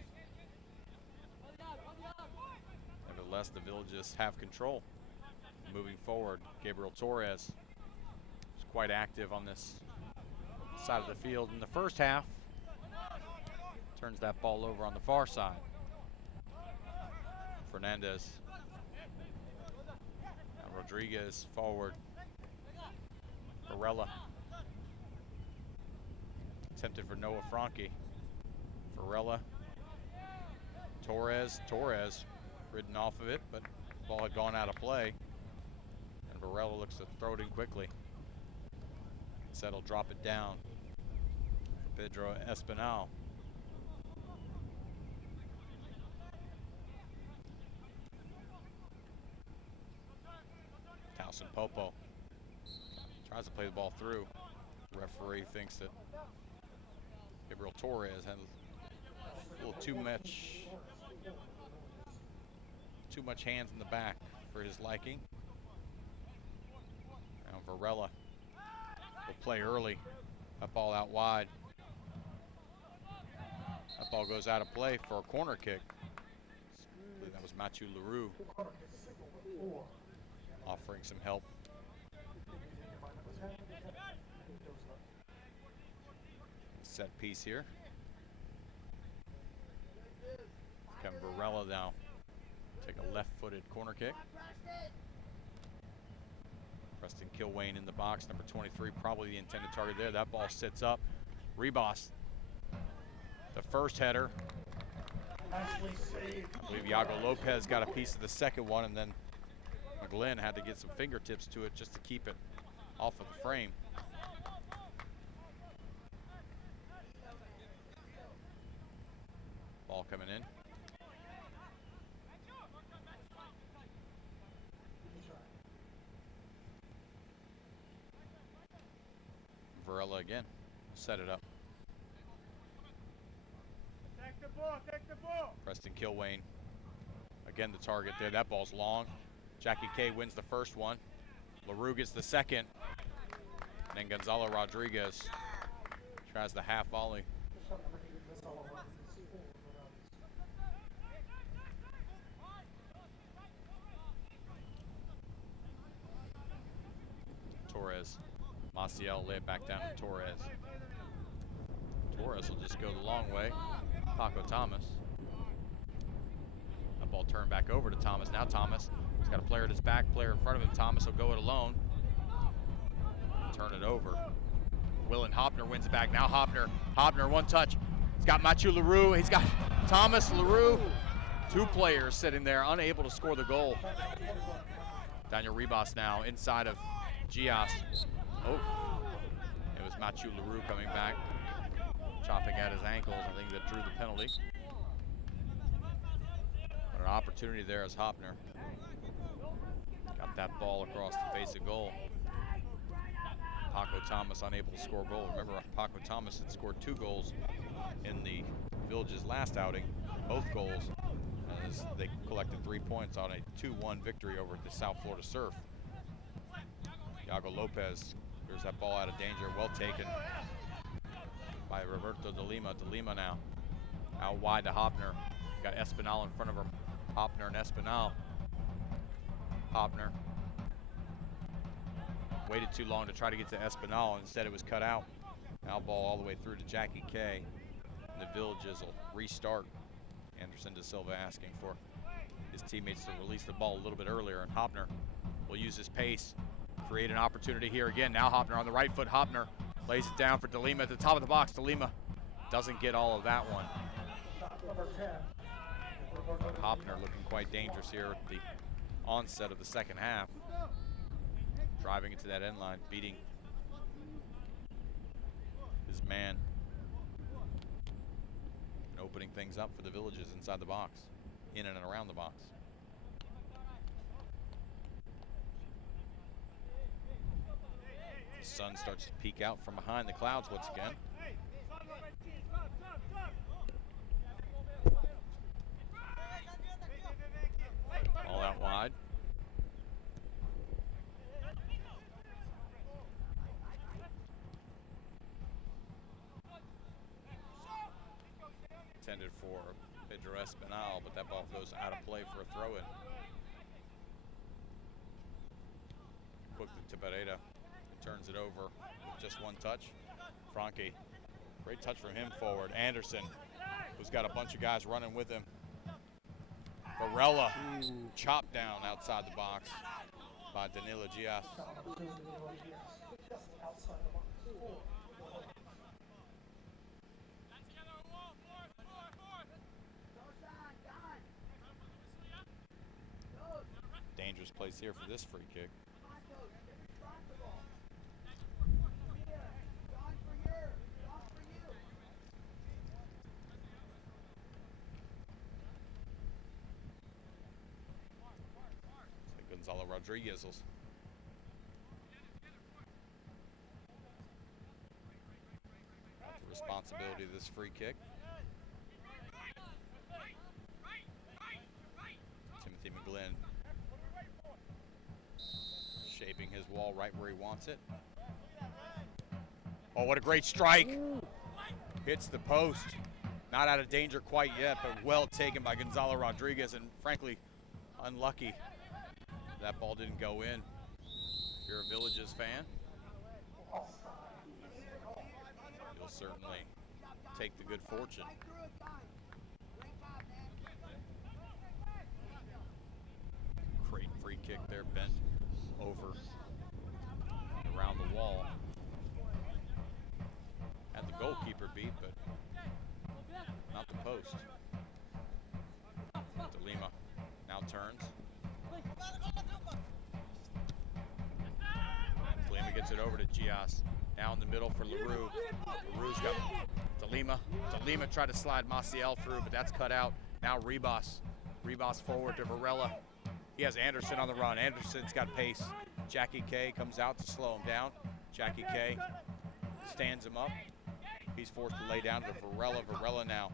Nevertheless, the Villages have control. Moving forward, Gabriel Torres is quite active on this side of the field in the first half. Turns that ball over on the far side. Fernandez. Now Rodriguez forward. Varela. Attempted for Noah Franke. Varela. Torres. Torres ridden off of it, but the ball had gone out of play. And Varela looks to throw it in quickly. Instead, he'll drop it down. Pedro Espinal. Towson Popo tries to play the ball through. The referee thinks that Gabriel Torres had a little too much hands in the back for his liking. Now Varela will play early. That ball out wide. That ball goes out of play for a corner kick. I believe that was Mathieu Leroux offering some help. Set piece here. Kevin Varela now take a left-footed corner kick. Preston Kilwain in the box, number 23, probably the intended target there. That ball sits up. Ribas, the first header. I believe Iago Lopez got a piece of the second one, and then McGlynn had to get some fingertips to it just to keep it off of the frame. Ball coming in. Varela again, set it up. Take the ball, take the ball. Preston Kilwain, again the target there. That ball's long. Jackie K wins the first one. LaRue gets the second. And then Gonzalo Rodriguez tries the half volley. Torres. Maciel lay it back down to Torres. Torres will just go the long way. Paco Thomas. That ball turned back over to Thomas. Now Thomas has got a player at his back, player in front of him. Thomas will go it alone. Turn it over. Willen Hopner wins it back. Now Hopner, one touch. He's got Mathieu Leroux. He's got Thomas, Leroux. Two players sitting there unable to score the goal. Daniel Ribas now inside of Gias. Oh, it was Mathieu Leroux coming back, chopping at his ankles. I think that drew the penalty. an opportunity there as Hopner got that ball across the face of goal. Paco Thomas unable to score a goal. Remember, Paco Thomas had scored 2 goals in the Village's last outing, both goals, as they collected 3 points on a 2-1 victory over the South Florida Surf. Iago Lopez clears that ball out of danger. Well taken by Roberto de Lima. De Lima now out wide to Hopner. Got Espinal in front of him. Hopner and Espinal. Hopner waited too long to try to get to Espinal. Instead, it was cut out. Now ball all the way through to Jackie K. And the Villages will restart. Anderson de Silva asking for his teammates to release the ball a little bit earlier. And Hopner will use his pace, create an opportunity here again. Now Hopner on the right foot. Hopner lays it down for De Lima at the top of the box. De Lima doesn't get all of that one. But Hopner looking quite dangerous here at the onset of the second half. Driving into that end line, beating his man. And opening things up for the Villages inside the box, in and around the box. The sun starts to peek out from behind the clouds once again. All out wide. Intended for Pedro Espinal, but that ball goes out of play for a throw-in. Quickly to Pereira, turns it over with just one touch. Franke, great touch from him forward. Anderson, who's got a bunch of guys running with him. Varela, chopped down outside the box by Danilo Gias. Dangerous place here for this free kick. Gonzalo Rodriguez will got the responsibility of this free kick. Timothy McGlynn shaping his wall right where he wants it. Oh, what a great strike. Hits the post. Not out of danger quite yet, but well taken by Gonzalo Rodriguez, and frankly, unlucky that ball didn't go in. If you're a Villages fan, you'll certainly take the good fortune. Great free kick there, bent over around the wall. Had the goalkeeper beat, but not the post. De Lima now turns. De Lima gets it over to Gias. Now in the middle for LaRue. LaRue's got De Lima. De Lima tried to slide Maciel through, but that's cut out. Now Ribas. Ribas forward to Varela. He has Anderson on the run. Anderson's got pace. Jackie K comes out to slow him down. Jackie K stands him up. He's forced to lay down to Varela. Varela now.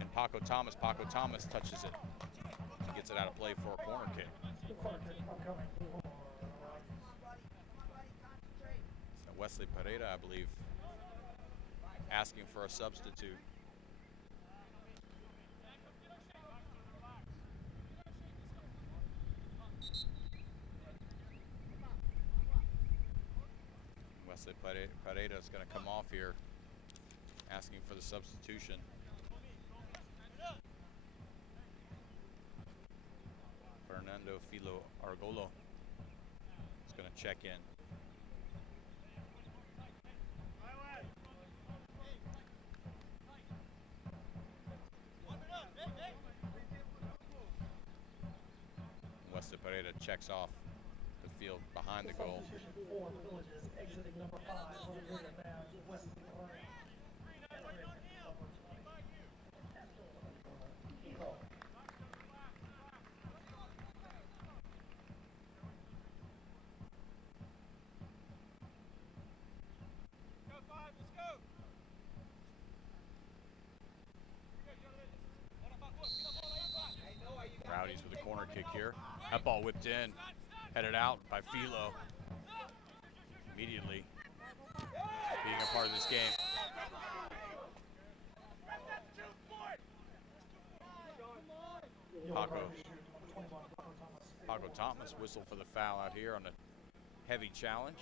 And Paco Thomas. Paco Thomas touches it. He gets it out of play for a corner kick. So Wesley Pereira, I believe, asking for a substitute. Wesley Pereira is going to come off here, asking for the substitution. Fernando Filo Argolo is going to check in. Wesley Pereira checks off the field behind the goal. kick here. That ball whipped in, headed out by Philo. Immediately being a part of this game. Paco Thomas whistle for the foul out here on a heavy challenge.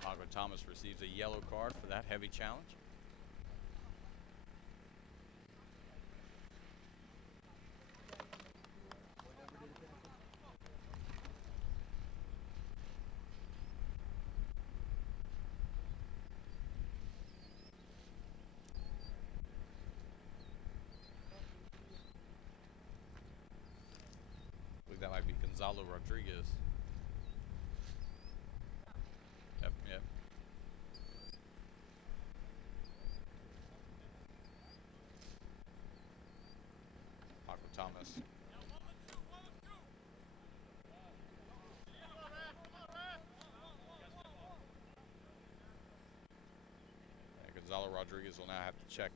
Paco Thomas receives a yellow card for that heavy challenge. I believe that might be Gonzalo Rodriguez. Yep. Paco Thomas. And Gonzalo Rodriguez will now have to check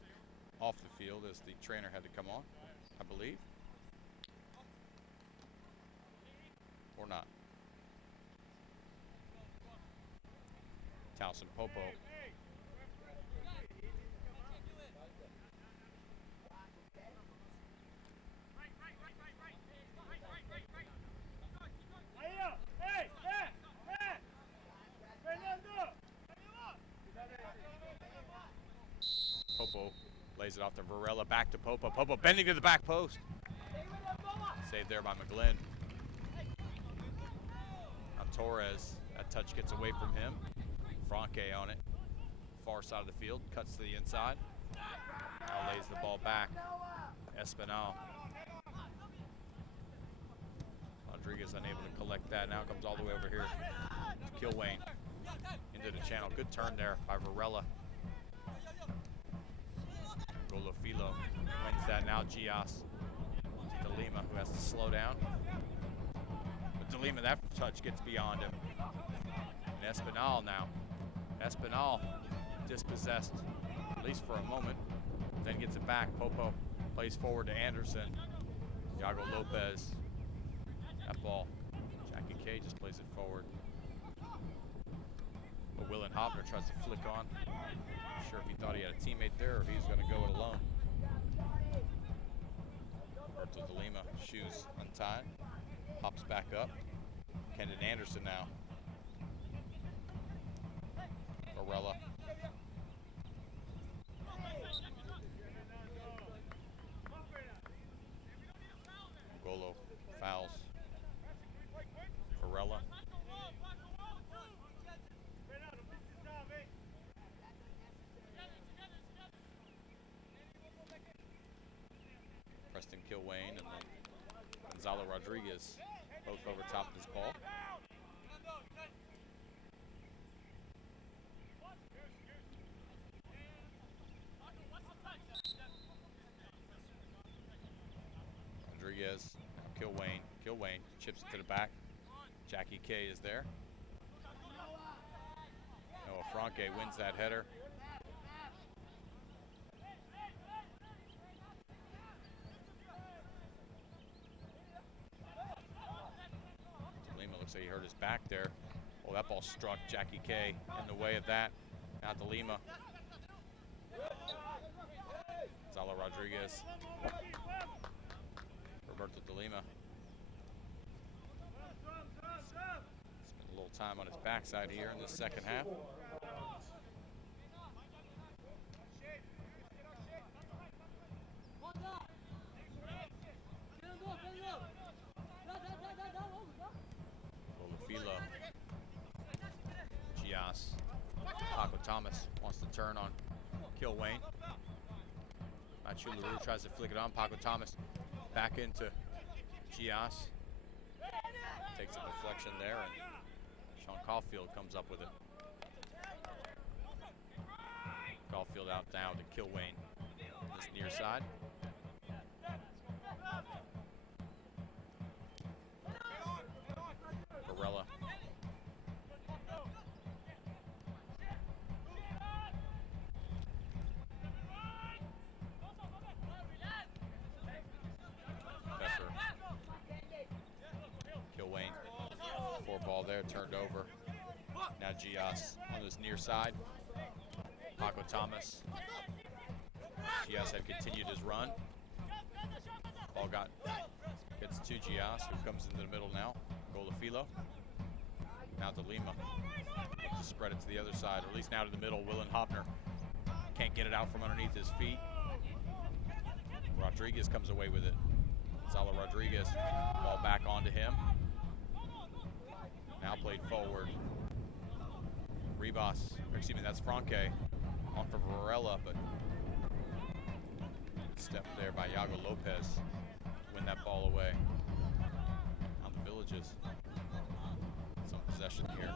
off the field as the trainer had to come on, I believe. Or not. Towson Popo. Popo lays it off to Varela, back to Popo. Popo bending to the back post. Saved there by McGlynn. Now Torres, that touch gets away from him. Franke on it, far side of the field, cuts to the inside. Now lays the ball back. Espinal. Rodriguez unable to collect that. Now comes all the way over here to Kilwain. Into the channel. Good turn there by Varela. Golofilo wins that. Now Gias to DeLima, who has to slow down. But DeLima, that touch gets beyond him. And Espinal now. Espinal dispossessed, at least for a moment. Then gets it back. Popo plays forward to Anderson. Iago Lopez. That ball. Jackie K just plays it forward. But Willen Hopner tries to flick on. Not sure if he thought he had a teammate there or if he's going to go it alone. Roberto DeLima, shoes untied. Hops back up. Kendon Anderson now. Varela. Golo fouls Varela. Preston Kilwain and then Gonzalo Rodriguez both over top of this ball. Rodriguez, Kilwain chips it to the back. Jackie K is there. Noah Franke wins that header. DeLima looks like he hurt his back there. Oh, that ball struck Jackie K in the way of that. Now DeLima. Gonzalo Rodriguez. Roberto DeLima. Spent a little time on his backside here in the second half. Olafilo Mathieu Leroux tries to flick it on. Paco Thomas back into Gias. Takes a deflection there, and Sean Caulfield comes up with it. Caulfield out down to Kilwain on this near side. Varela. Becker. Kilwain. Four ball there, turned over. Now Gias on this near side. Paco Thomas. Gias had continued his run. Ball gets to Gias, who comes into the middle now. Golafilo. Now to Lima. Looks to spread it to the other side, or at least now to the middle. Willen Hopner can't get it out from underneath his feet. Rodriguez comes away with it. Gonzalo Rodriguez, ball back onto him. Now played forward. Ribas, excuse me, that's Franque on for Varela, but step there by Iago Lopez. Win that ball away on the Villages. Some possession here.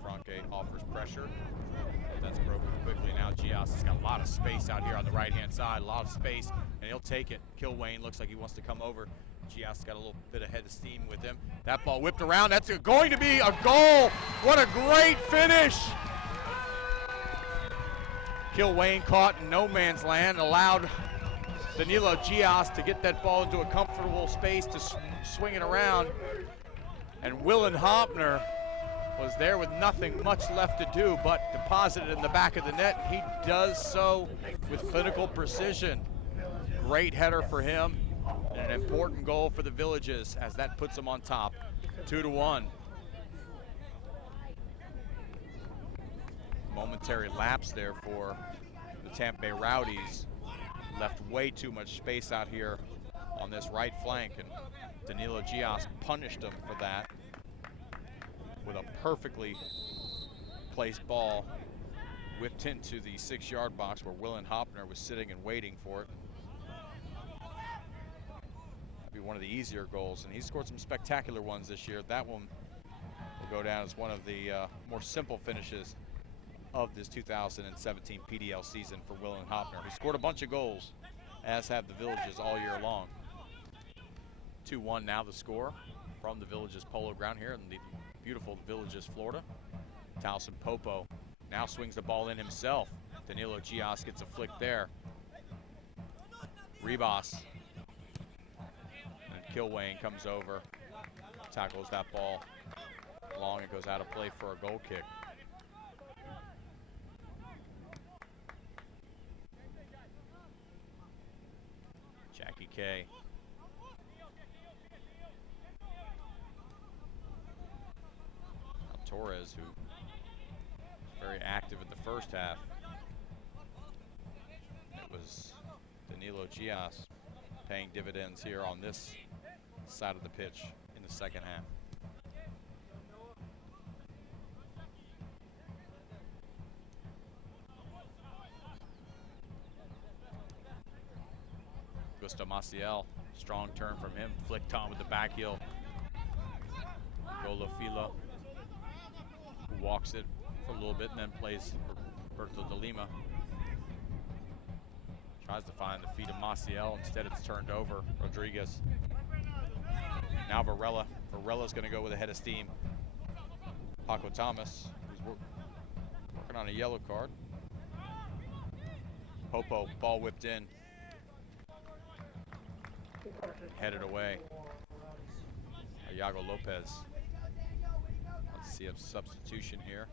Franque offers pressure. That's broken quickly. Now Gias has got a lot of space out here on the right-hand side. A lot of space, and he'll take it. Kilwain looks like he wants to come over. Gias got a little bit of head of steam with him. That ball whipped around. That's going to be a goal. What a great finish. Kilwain caught in no man's land, allowed Danilo Gias to get that ball into a comfortable space to swing it around. And Willen Hopner was there with nothing much left to do but deposit it in the back of the net. He does so with clinical precision. Great header for him, and an important goal for the Villages as that puts them on top, 2-1. Momentary lapse there for the Tampa Bay Rowdies. Left way too much space out here on this right flank, and Danilo Gias punished him for that with a perfectly placed ball whipped into the 6-yard box where Willen Hopner was sitting and waiting for it. That'd be one of the easier goals, and he's scored some spectacular ones this year. That one will go down as one of the more simple finishes of this 2017 PDL season for Willen Hopner. He scored a bunch of goals, as have the Villages all year long. 2-1 now the score from the Villages Polo Ground here in the beautiful Villages, Florida. Talson Popo now swings the ball in himself. Danilo Gias gets a flick there. Ribas. And Kilwain comes over, tackles that ball long. It goes out of play for a goal kick. Jackie K. Torres, who was very active in the first half. It was Danilo Gias paying dividends here on this side of the pitch in the second half. Gusto Maciel, strong turn from him, flicked on with the back heel. Golafilo, who walks it for a little bit and then plays Roberto de Lima. Tries to find the feet of Maciel, instead it's turned over. Rodriguez. Now Varela. Varela's gonna go with a head of steam. Paco Thomas, who's working on a yellow card. Popo, ball whipped in. Headed away. Iago Lopez. Let's see a substitution here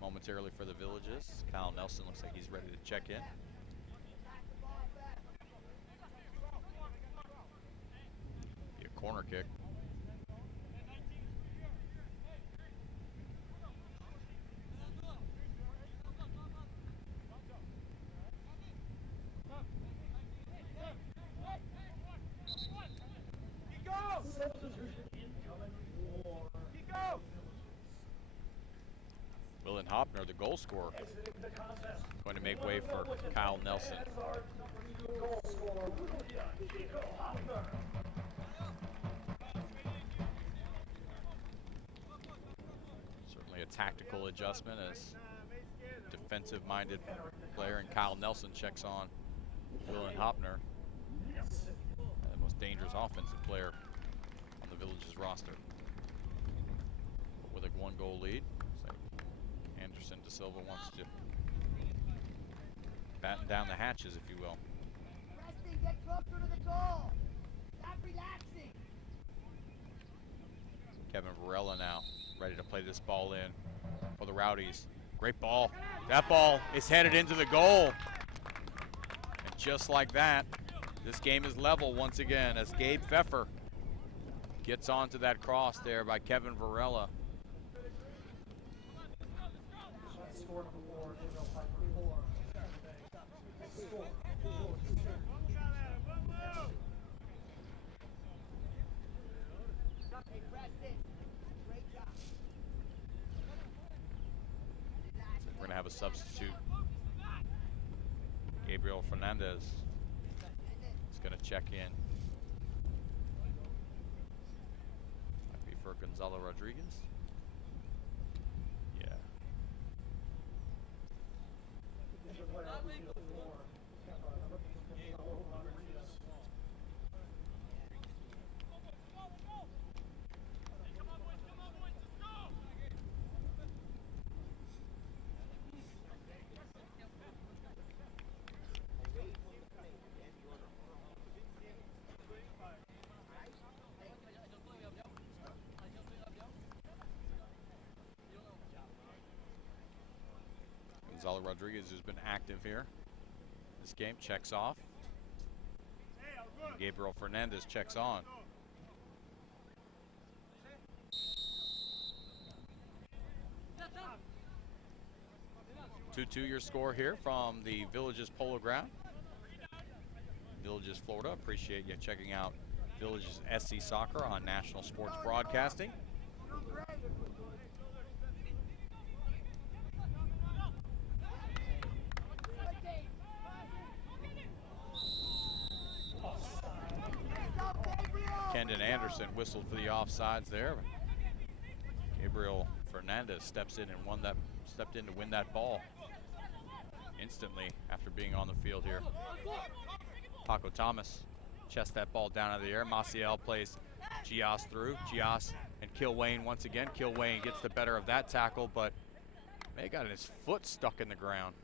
momentarily for the Villages. Kyle Nelson looks like he's ready to check in. Be a corner kick. Willen Hopner, the goal scorer, going to make way for Kyle Nelson. Certainly a tactical adjustment as defensive-minded player, and Kyle Nelson checks on Willen Hopner, the most dangerous offensive player on the Village's roster. But with a one-goal lead, so Anderson De Silva wants to batten down the hatches, if you will. Resting, get closer to the goal. Stop relaxing. Kevin Varela now ready to play this ball in for the Rowdies. Great ball. That ball is headed into the goal. And just like that, this game is level once again as Gabe Pfeffer gets onto that cross there by Kevin Varela. We're going to have a substitute. Gabriel Fernandez is going to check in. Might be for Gonzalo Rodriguez. Yeah. Gonzalo Rodriguez, who's been active here this game, checks off. And Gabriel Fernandez checks on. Two-2 score here from the Villages Polo Ground. Villages, Florida. Appreciate you checking out Villages SC Soccer on National Sports Broadcasting. Kendon Anderson whistled for the offsides there. Gabriel Fernandez stepped in to win that ball instantly after being on the field here. Paco Thomas chests that ball down out of the air. Maciel plays Gias through. Gias and Kilwayne once again. Kilwayne gets the better of that tackle, but may got his foot stuck in the ground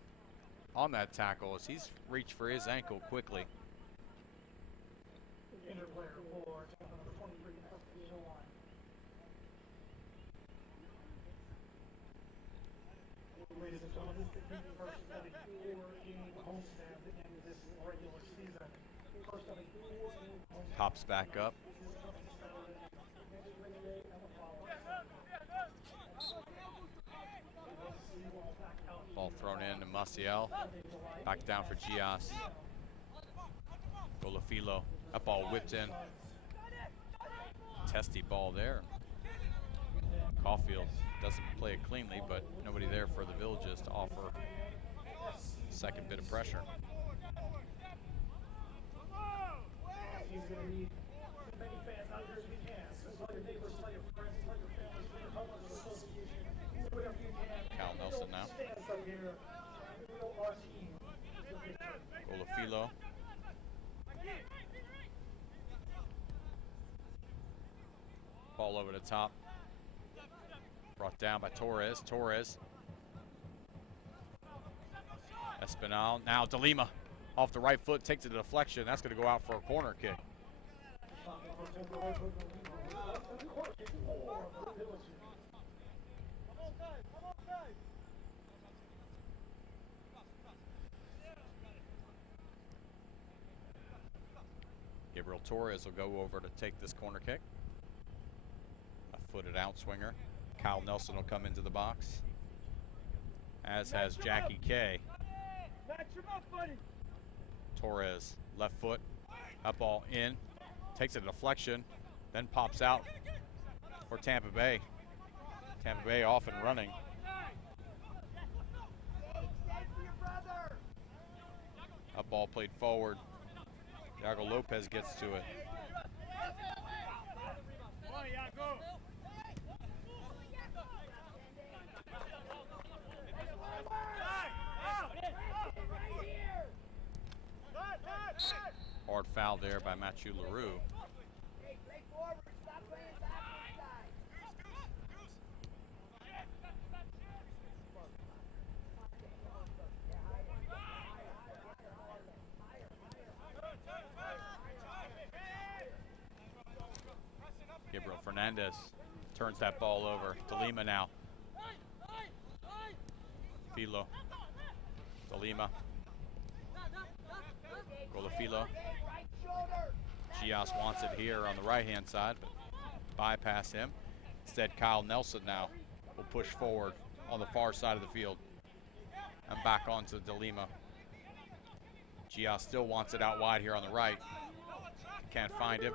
on that tackle as he's reached for his ankle quickly. Ladies and gentlemen, the first of a 4-game homestand in this regular season. First of a 4-game homestand. Pops back up. Ball thrown in to Maciel. Back down for Gias. Golafilo. That ball whipped in. Testy ball there. Caulfield doesn't play it cleanly, but nobody there for the Villages to offer a second bit of pressure. He's going to need as many fans out here as we can. So tell your neighbors, tell your friends, tell your families, tell your homeowners association. Do whatever you can. Cal Nelson now. Stands up here. Our team. Golafilo. Ball over the top. Brought down by Torres. Torres. Espinal. Now DeLima off the right foot, takes it to deflection. That's going to go out for a corner kick. Gabriel Torres will go over to take this corner kick. A footed outswinger. Kyle Nelson will come into the box, as has Jackie Kay. Torres, left foot, up ball in, takes a deflection, then pops out for Tampa Bay. Tampa Bay off and running. A ball played forward. Iago Lopez gets to it. Hard foul there by Mathieu Leroux. Hey, play forward. Stop playing backwards, guys. Gabriel Fernandez turns that ball over. DeLima now. Filo. DeLima. Golafilo. Right shoulder. Gias wants it here on the right-hand side, but bypass him. Instead, Kyle Nelson now will push forward on the far side of the field. And back onto DeLima. Gias still wants it out wide here on the right. Can't find him.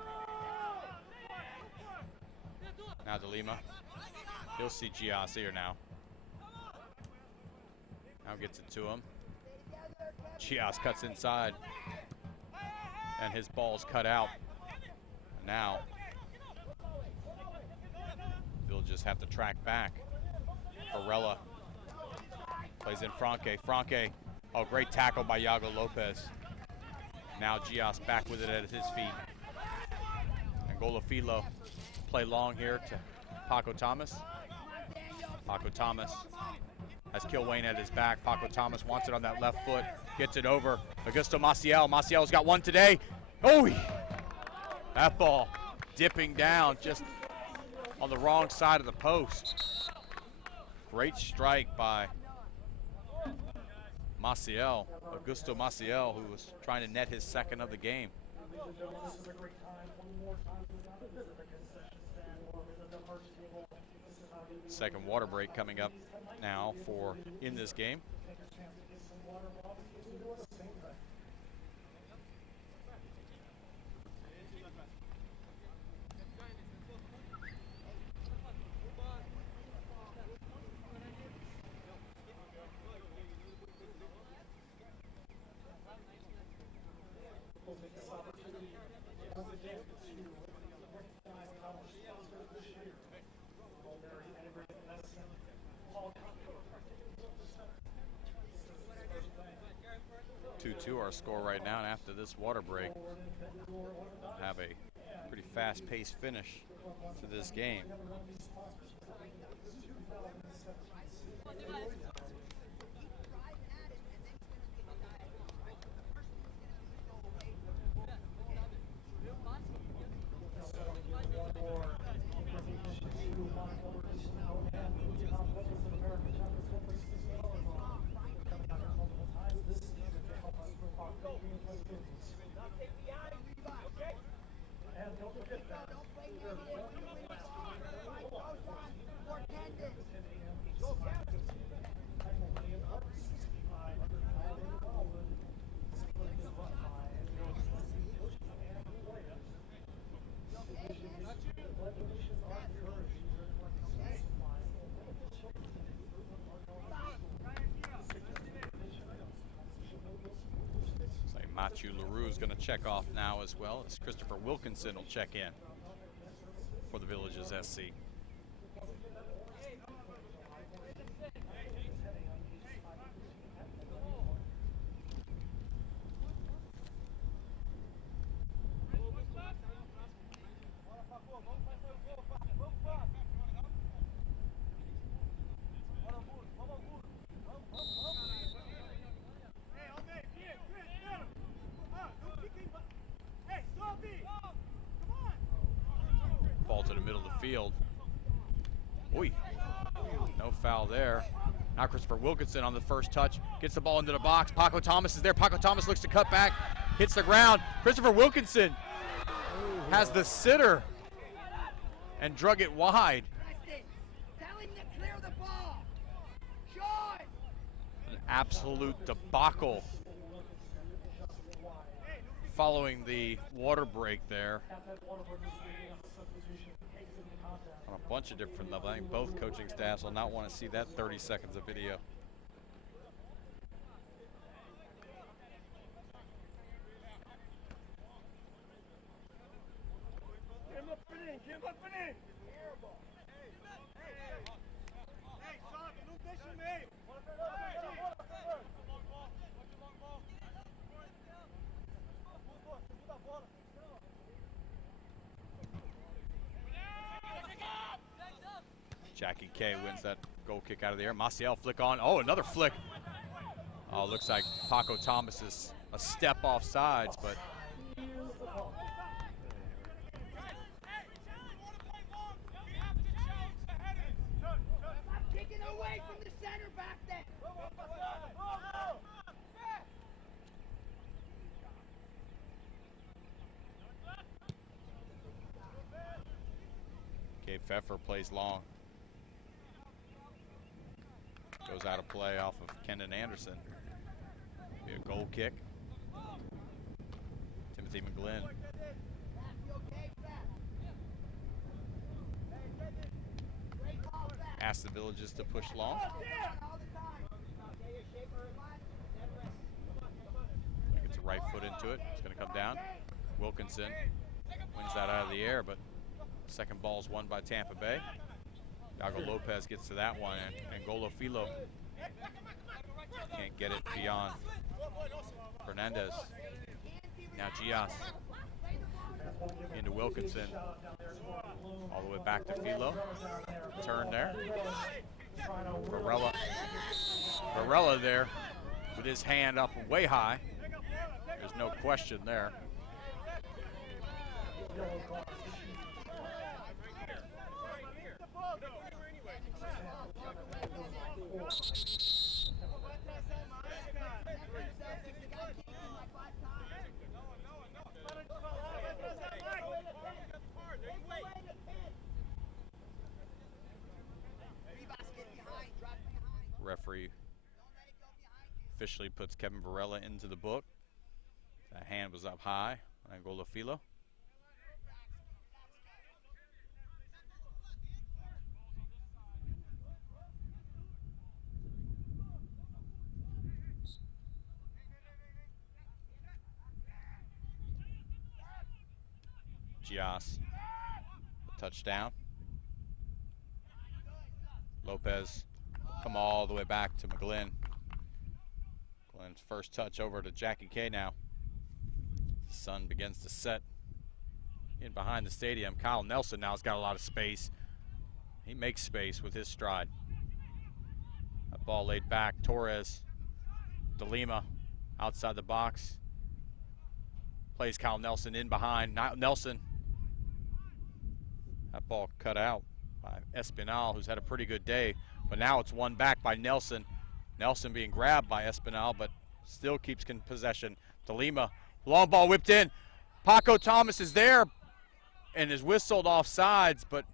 Now DeLima. He'll see Gias here now. Now gets it to him. Gias cuts inside. And his ball's cut out. Now, they'll just have to track back. Varela plays in Franque. Franque, oh, great tackle by Iago Lopez. Now Gias back with it at his feet. And Golafilo play long here to Paco Thomas. Paco Thomas has Kilwain at his back. Paco Thomas wants it on that left foot. Gets it over. Augusto Maciel. Maciel's got one today. Oh, that ball dipping down just on the wrong side of the post. Great strike by Maciel. Augusto Maciel, who was trying to net his second of the game. Ladies and gentlemen, this is a great time. One more time, do not visit the concession stand or visit the merch table. This is how you do Second water break coming up now for in this game. take a chance to get some water while the kids are doing the same thing. We'll take this opportunity once again to recognize our sponsors this year. Mulberry Integrated Medicine, Paul Cutler, 2-2 our score right now, and after this water break, have a pretty fast-paced finish to this game. And don't forget that. Mathieu Leroux is going to check off now as well as Christopher Wilkinson will check in for the Villages SC. Ball to the middle of the field. Oy, no foul there. Now Christopher Wilkinson on the first touch, gets the ball into the box. Paco Thomas is there. Paco Thomas looks to cut back, hits the ground. Christopher Wilkinson has the sitter and drug it wide. Tell him to clear the ball. Sean! An absolute debacle following the water break there on a bunch of different levels. I think both coaching staffs will not want to see that 30 seconds of video. sobe, não deixa o meio. Jackie K wins that goal kick out of the air. Maciel flick on. Oh, another flick. Oh, looks like Paco Thomas is a step off sides, but Stop kicking away from the center back there. Gabe Pfeffer plays long. Goes out of play off of Kendon Anderson. Be a goal kick. Timothy McGlynn. Asked the Villages to push long. Gets a right foot into it. It's going to come down. Wilkinson wins that out of the air, but second ball's won by Tampa Bay. Dago Lopez gets to that one, and Angolo Filo can't get it beyond Fernandez. Now Gias into Wilkinson. All the way back to Filo. Turn there. Varela there with his hand up way high. There's no question there. Referee officially puts Kevin Varela into the book. That hand was up high. Angolo Filo. Gias, touchdown. Lopez come all the way back to McGlynn. McGlynn's first touch over to Jackie K now. The sun begins to set in behind the stadium. Kyle Nelson now has got a lot of space. He makes space with his stride. That ball laid back. Torres, De Lima outside the box. Plays Kyle Nelson in behind. Nelson. That ball cut out by Espinal, who's had a pretty good day. But now it's won back by Nelson. Nelson being grabbed by Espinal, but still keeps possession. De Lima, long ball whipped in. Paco Thomas is there and is whistled off sides, but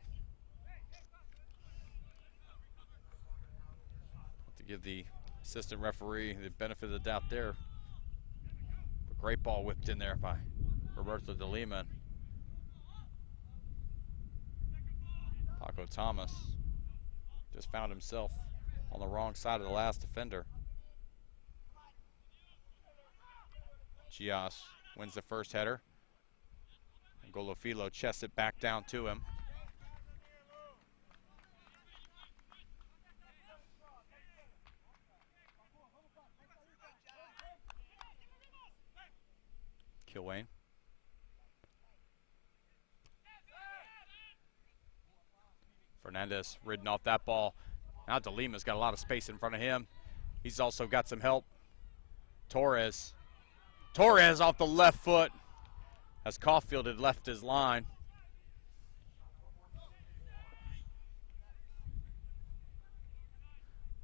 to give the assistant referee the benefit of the doubt there. A great ball whipped in there by Roberto De Lima. Paco Thomas just found himself on the wrong side of the last defender. Gias wins the first header. Angolo Filo chests it back down to him. Kilwain. Fernandez ridden off that ball. Now De Lima's got a lot of space in front of him. He's also got some help. Torres off the left foot as Caulfield had left his line.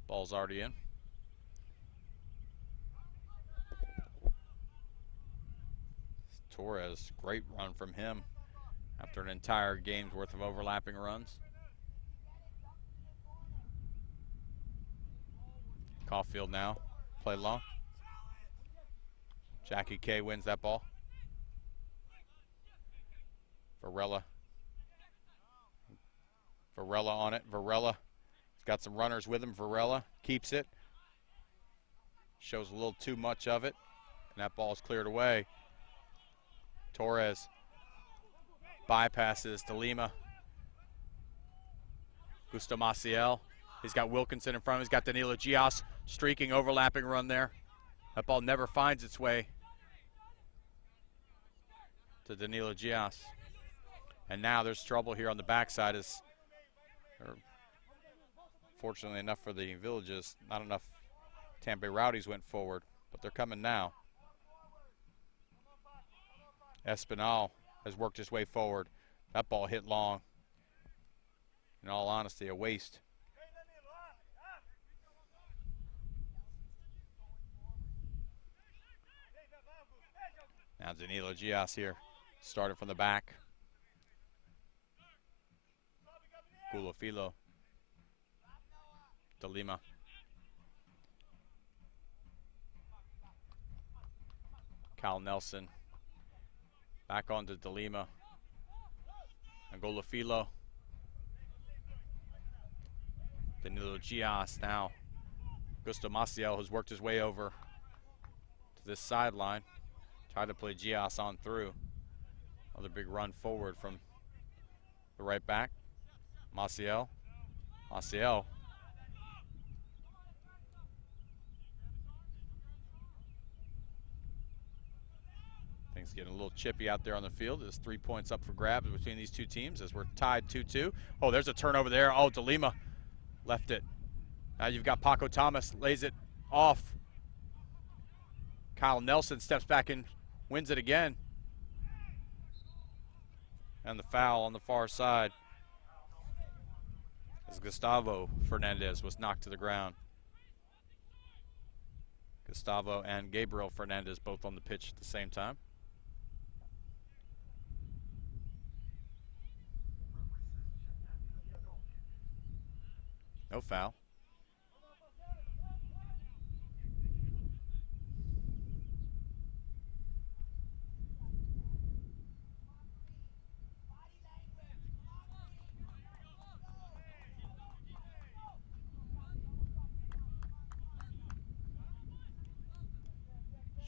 Ball's already in. Torres, great run from him after an entire game's worth of overlapping runs. Caulfield now, play long. Jackie K wins that ball. Varela on it. Varela's got some runners with him. Varela keeps it. Shows a little too much of it. And that ball's cleared away. Torres bypasses DeLima. Gusto Maciel. He's got Wilkinson in front of him. He's got Danilo Gias streaking, overlapping run there. That ball never finds its way to Danilo Gias. And now there's trouble here on the backside. Fortunately enough for the Villages, not enough Tampa Bay Rowdies went forward, but they're coming now. Espinal has worked his way forward. That ball hit long. In all honesty, a waste. Now Danilo Gias here, started from the back. Gulofilo. DeLima. Cal Nelson. Back on to DeLima. And Golofilo. Danilo Gias now. Gusto Maciel has worked his way over to this sideline. Tried to play Gias on through. Another big run forward from the right back. Maciel. Things getting a little chippy out there on the field. There's 3 points up for grabs between these two teams as we're tied 2-2. Oh, there's a turnover there. Oh, DeLima left it. Now you've got Paco Thomas, lays it off. Kyle Nelson steps back and wins it again. And the foul on the far side as Gustavo Fernandez was knocked to the ground. Gustavo and Gabriel Fernandez both on the pitch at the same time. No foul.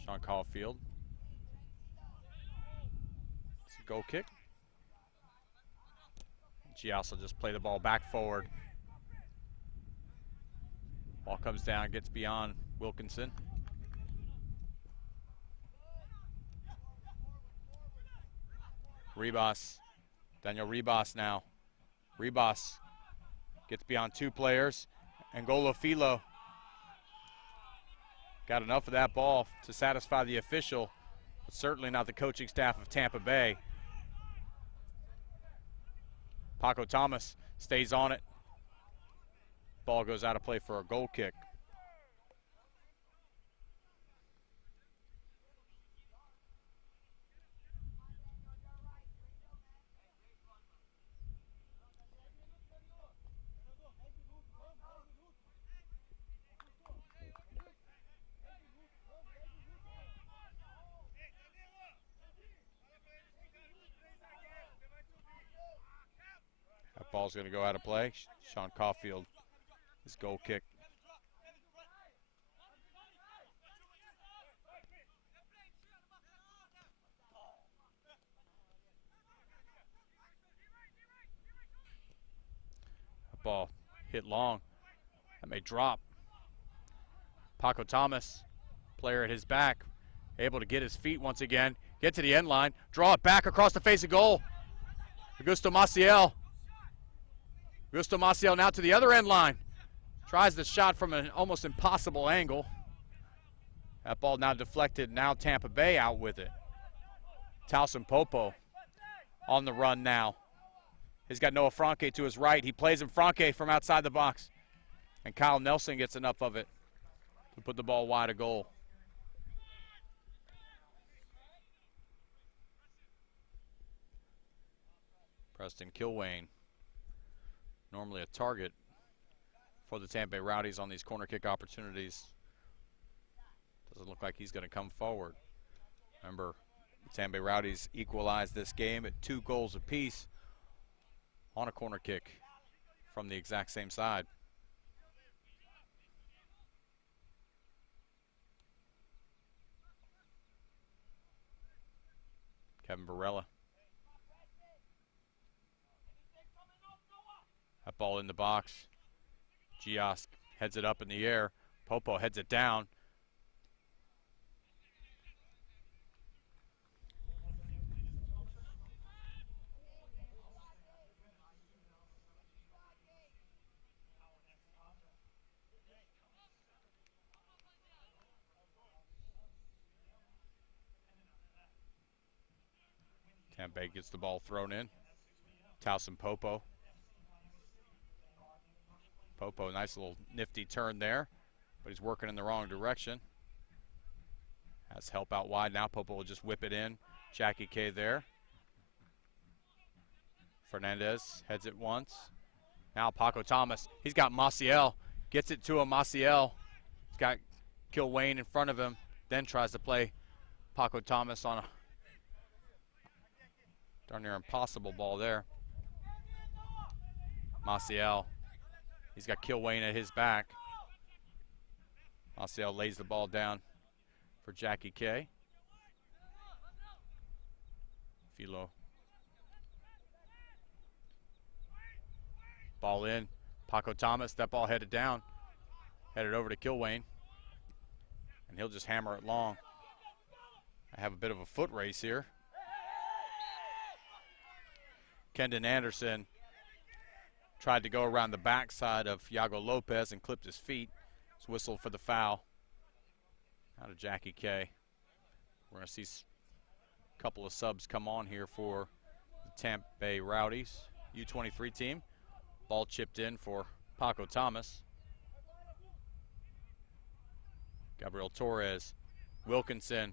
Sean Caulfield. It's a goal kick. Gias will just play the ball back forward. Ball comes down, gets beyond Wilkinson. Ribas. Daniel Ribas now. Ribas gets beyond two players. And Golofilo got enough of that ball to satisfy the official, but certainly not the coaching staff of Tampa Bay. Paco Thomas stays on it. Ball goes out of play for a goal kick. That ball's going to go out of play. Sean Caulfield, his goal kick. That ball hit long. That may drop. Paco Thomas, player at his back, able to get his feet once again, get to the end line, draw it back across the face of goal. Augusto Maciel. Augusto Maciel now to the other end line. Tries the shot from an almost impossible angle. That ball now deflected. Now Tampa Bay out with it. Towson Popo on the run now. He's got Noah Franke to his right. He plays him Franke from outside the box. And Kyle Nelson gets enough of it to put the ball wide of goal. Preston Kilwain, normally a target for the Tampa Bay Rowdies on these corner kick opportunities. Doesn't look like he's going to come forward. Remember, the Tampa Bay Rowdies equalized this game at 2 goals apiece on a corner kick from the exact same side. Kevin Barella. That ball in the box. Gios heads it up in the air. Popo heads it down. Tampa Bay gets the ball thrown in. Towson Popo. Popo, nice little nifty turn there, but he's working in the wrong direction. Has help out wide. Now Popo will just whip it in. Jackie K there. Fernandez heads it once. Now Paco Thomas. He's got Maciel. Gets it to him. Maciel. He's got Kilwayne in front of him. Then tries to play Paco Thomas on a darn near impossible ball there. Maciel. He's got Kilwayne at his back. Maciel lays the ball down for Jackie K. Philo. Ball in. Paco Thomas, that ball headed down. Headed over to Kilwayne. And he'll just hammer it long. I have a bit of a foot race here. Kendon Anderson tried to go around the backside of Yago Lopez and clipped his feet. It's whistled for the foul. Out of Jackie K. We're going to see a couple of subs come on here for the Tampa Bay Rowdies U23 team. Ball chipped in for Paco Thomas. Gabriel Torres. Wilkinson.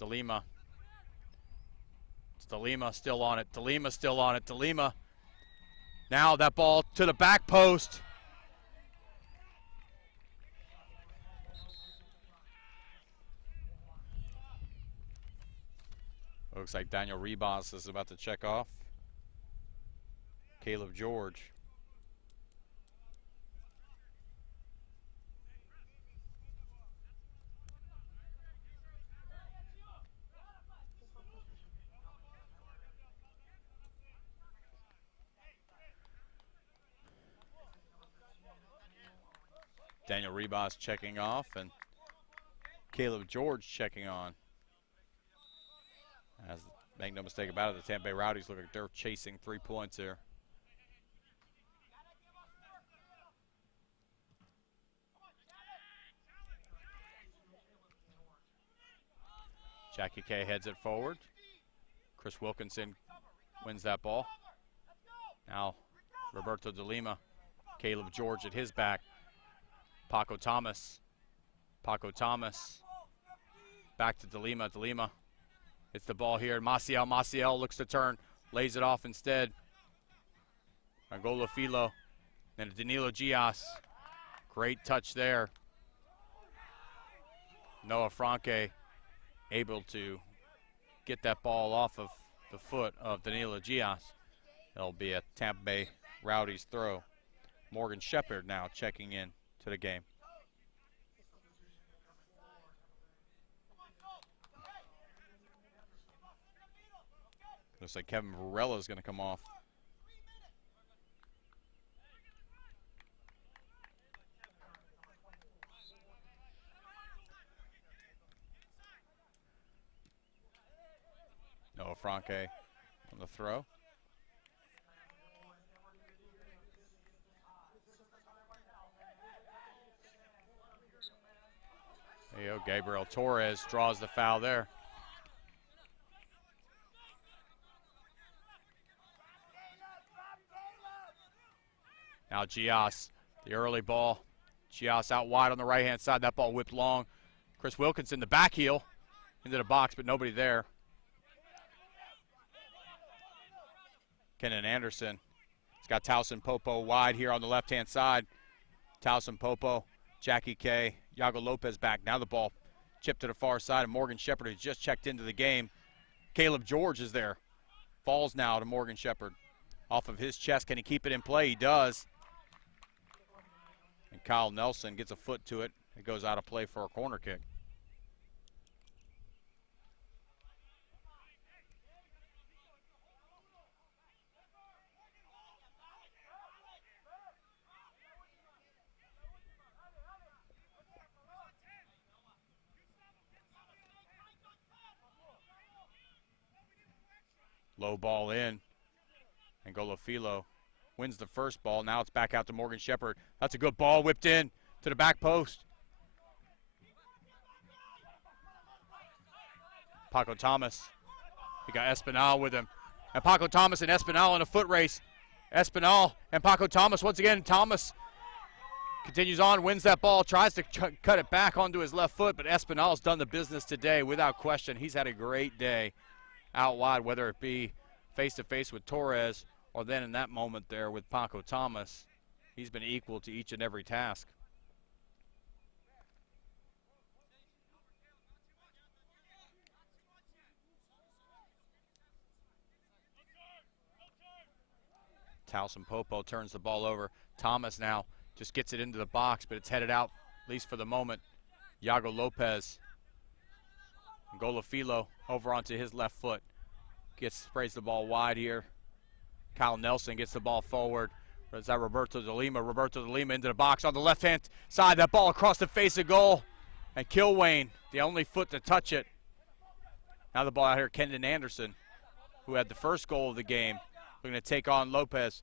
DeLima. It's DeLima still on it. DeLima still on it. DeLima. Now that ball to the back post. Looks like Daniel Ribas is about to check off. Caleb George. Daniel Ribas checking off and Caleb George checking on. As make no mistake about it, the Tampa Bay Rowdies look like they're chasing 3 points here. Jackie K heads it forward. Chris Wilkinson wins that ball. Now Roberto DeLima. Caleb George at his back. Paco Thomas. Paco Thomas. Back to DeLima. DeLima. It's the ball here. Maciel. Maciel looks to turn. Lays it off instead. Angola Filo. Then Danilo Gios. Great touch there. Noah Franke able to get that ball off of the foot of Danilo Gios. That'll be a Tampa Bay Rowdies throw. Morgan Shepard now checking in to the game. Looks like Kevin Varela is going to come off. Noah Franke on the throw. There you go. Gabriel Torres draws the foul there. Now Gios, the early ball. Gios out wide on the right-hand side. That ball whipped long. Chris Wilkinson, the back heel into the box, but nobody there. Kenan Anderson. He's got Towson Popo wide here on the left-hand side. Towson Popo, Jackie K, Yago Lopez back. Now the ball chipped to the far side, and Morgan Shepard, who just checked into the game. Caleb George is there. Falls now to Morgan Shepard. Off of his chest. Can he keep it in play? He does. And Kyle Nelson gets a foot to it. It goes out of play for a corner kick. Low ball in. And Golofilo wins the first ball. Now it's back out to Morgan Shepherd. That's a good ball whipped in to the back post. Paco Thomas. He got Espinal with him. And Paco Thomas and Espinal in a foot race. Espinal and Paco Thomas once again. Thomas continues on, wins that ball, tries to cut it back onto his left foot, but Espinal's done the business today without question. He's had a great day out wide, whether it be face-to-face with Torres or then in that moment there with Paco Thomas. He's been equal to each and every task. Towson Popo turns the ball over. Thomas now just gets it into the box, but it's headed out, at least for the moment. Iago Lopez. Golofilo over onto his left foot. Sprays the ball wide here. Kyle Nelson gets the ball forward. Is that Roberto de Lima? Roberto de Lima into the box on the left-hand side. That ball across the face of goal. And Kilwain, the only foot to touch it. Now the ball out here, Kendon Anderson, who had the first goal of the game. Looking to take on Lopez.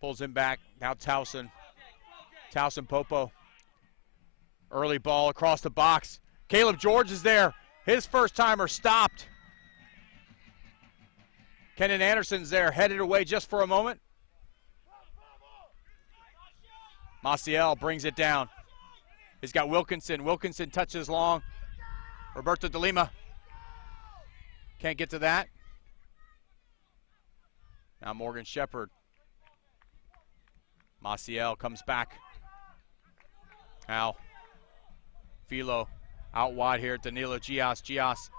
Pulls him back. Now Towson. Towson Popo. Early ball across the box. Caleb George is there. His first timer stopped. Kendon Anderson's there, headed away just for a moment. Maciel brings it down. He's got Wilkinson. Wilkinson touches long. Roberto de Lima can't get to that. Now Morgan Shepherd. Maciel comes back. Now Filo out wide here. Danilo Gias. Gias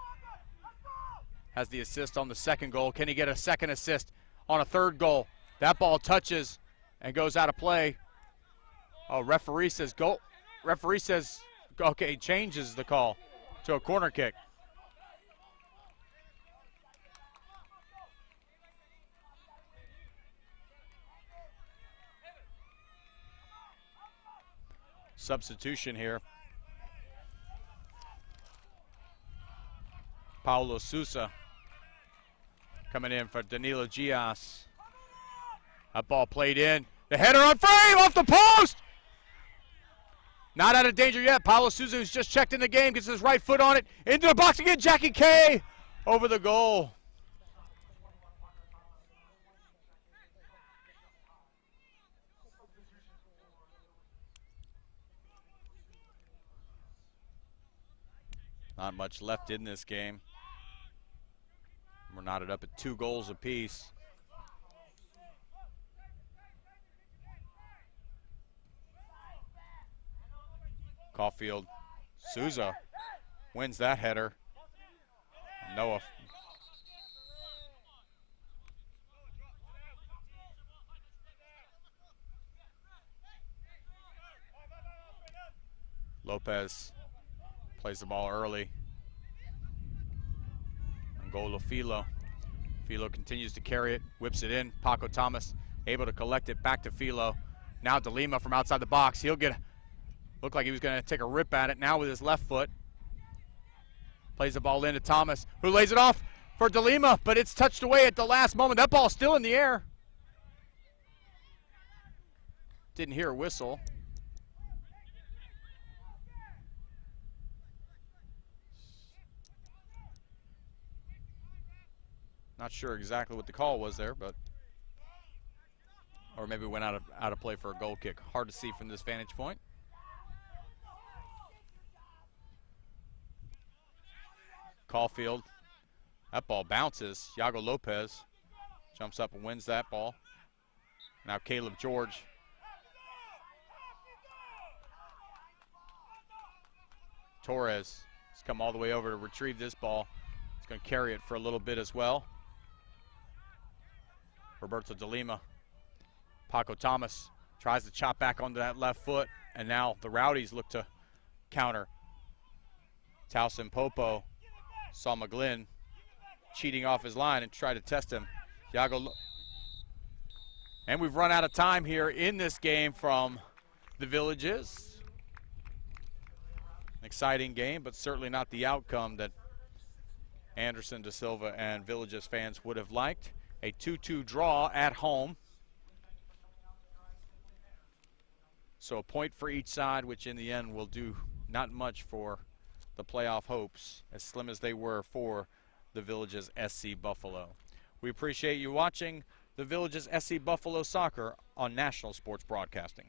has the assist on the second goal. Can he get a second assist on a third goal? That ball touches and goes out of play. Oh, referee says go. Referee says, okay, changes the call to a corner kick. Substitution here. Paulo Sousa coming in for Danilo Gias. That ball played in. The header on frame off the post. Not out of danger yet. Paulo Sousa, who's just checked in the game, gets his right foot on it. Into the box again. Jackie K over the goal. Not much left in this game. We're knotted up at 2 goals apiece. Caulfield. Souza wins that header. Noah. Lopez plays the ball early. Angola Filo. Filo continues to carry it, whips it in. Paco Thomas able to collect it back to Filo. Now De Lima from outside the box. He'll get, looked like he was going to take a rip at it now with his left foot. Plays the ball into Thomas, who lays it off for De Lima, but it's touched away at the last moment. That ball's still in the air. Didn't hear a whistle. Not sure exactly what the call was there, but or maybe went out of play for a goal kick. Hard to see from this vantage point. Caulfield. That ball bounces. Iago Lopez jumps up and wins that ball. Now Caleb George. Torres has come all the way over to retrieve this ball. He's going to carry it for a little bit as well. Roberto de Lima. Paco Thomas tries to chop back onto that left foot, and now the Rowdies look to counter. Towson Popo saw McGlynn cheating off his line and tried to test him. And we've run out of time here in this game from the Villages. An exciting game, but certainly not the outcome that Anderson, De Silva, and Villages fans would have liked. A 2-2 draw at home. So a point for each side, which in the end will do not much for the playoff hopes, as slim as they were for the Villages SC Buffalo. We appreciate you watching the Villages SC Buffalo Soccer on National Sports Broadcasting.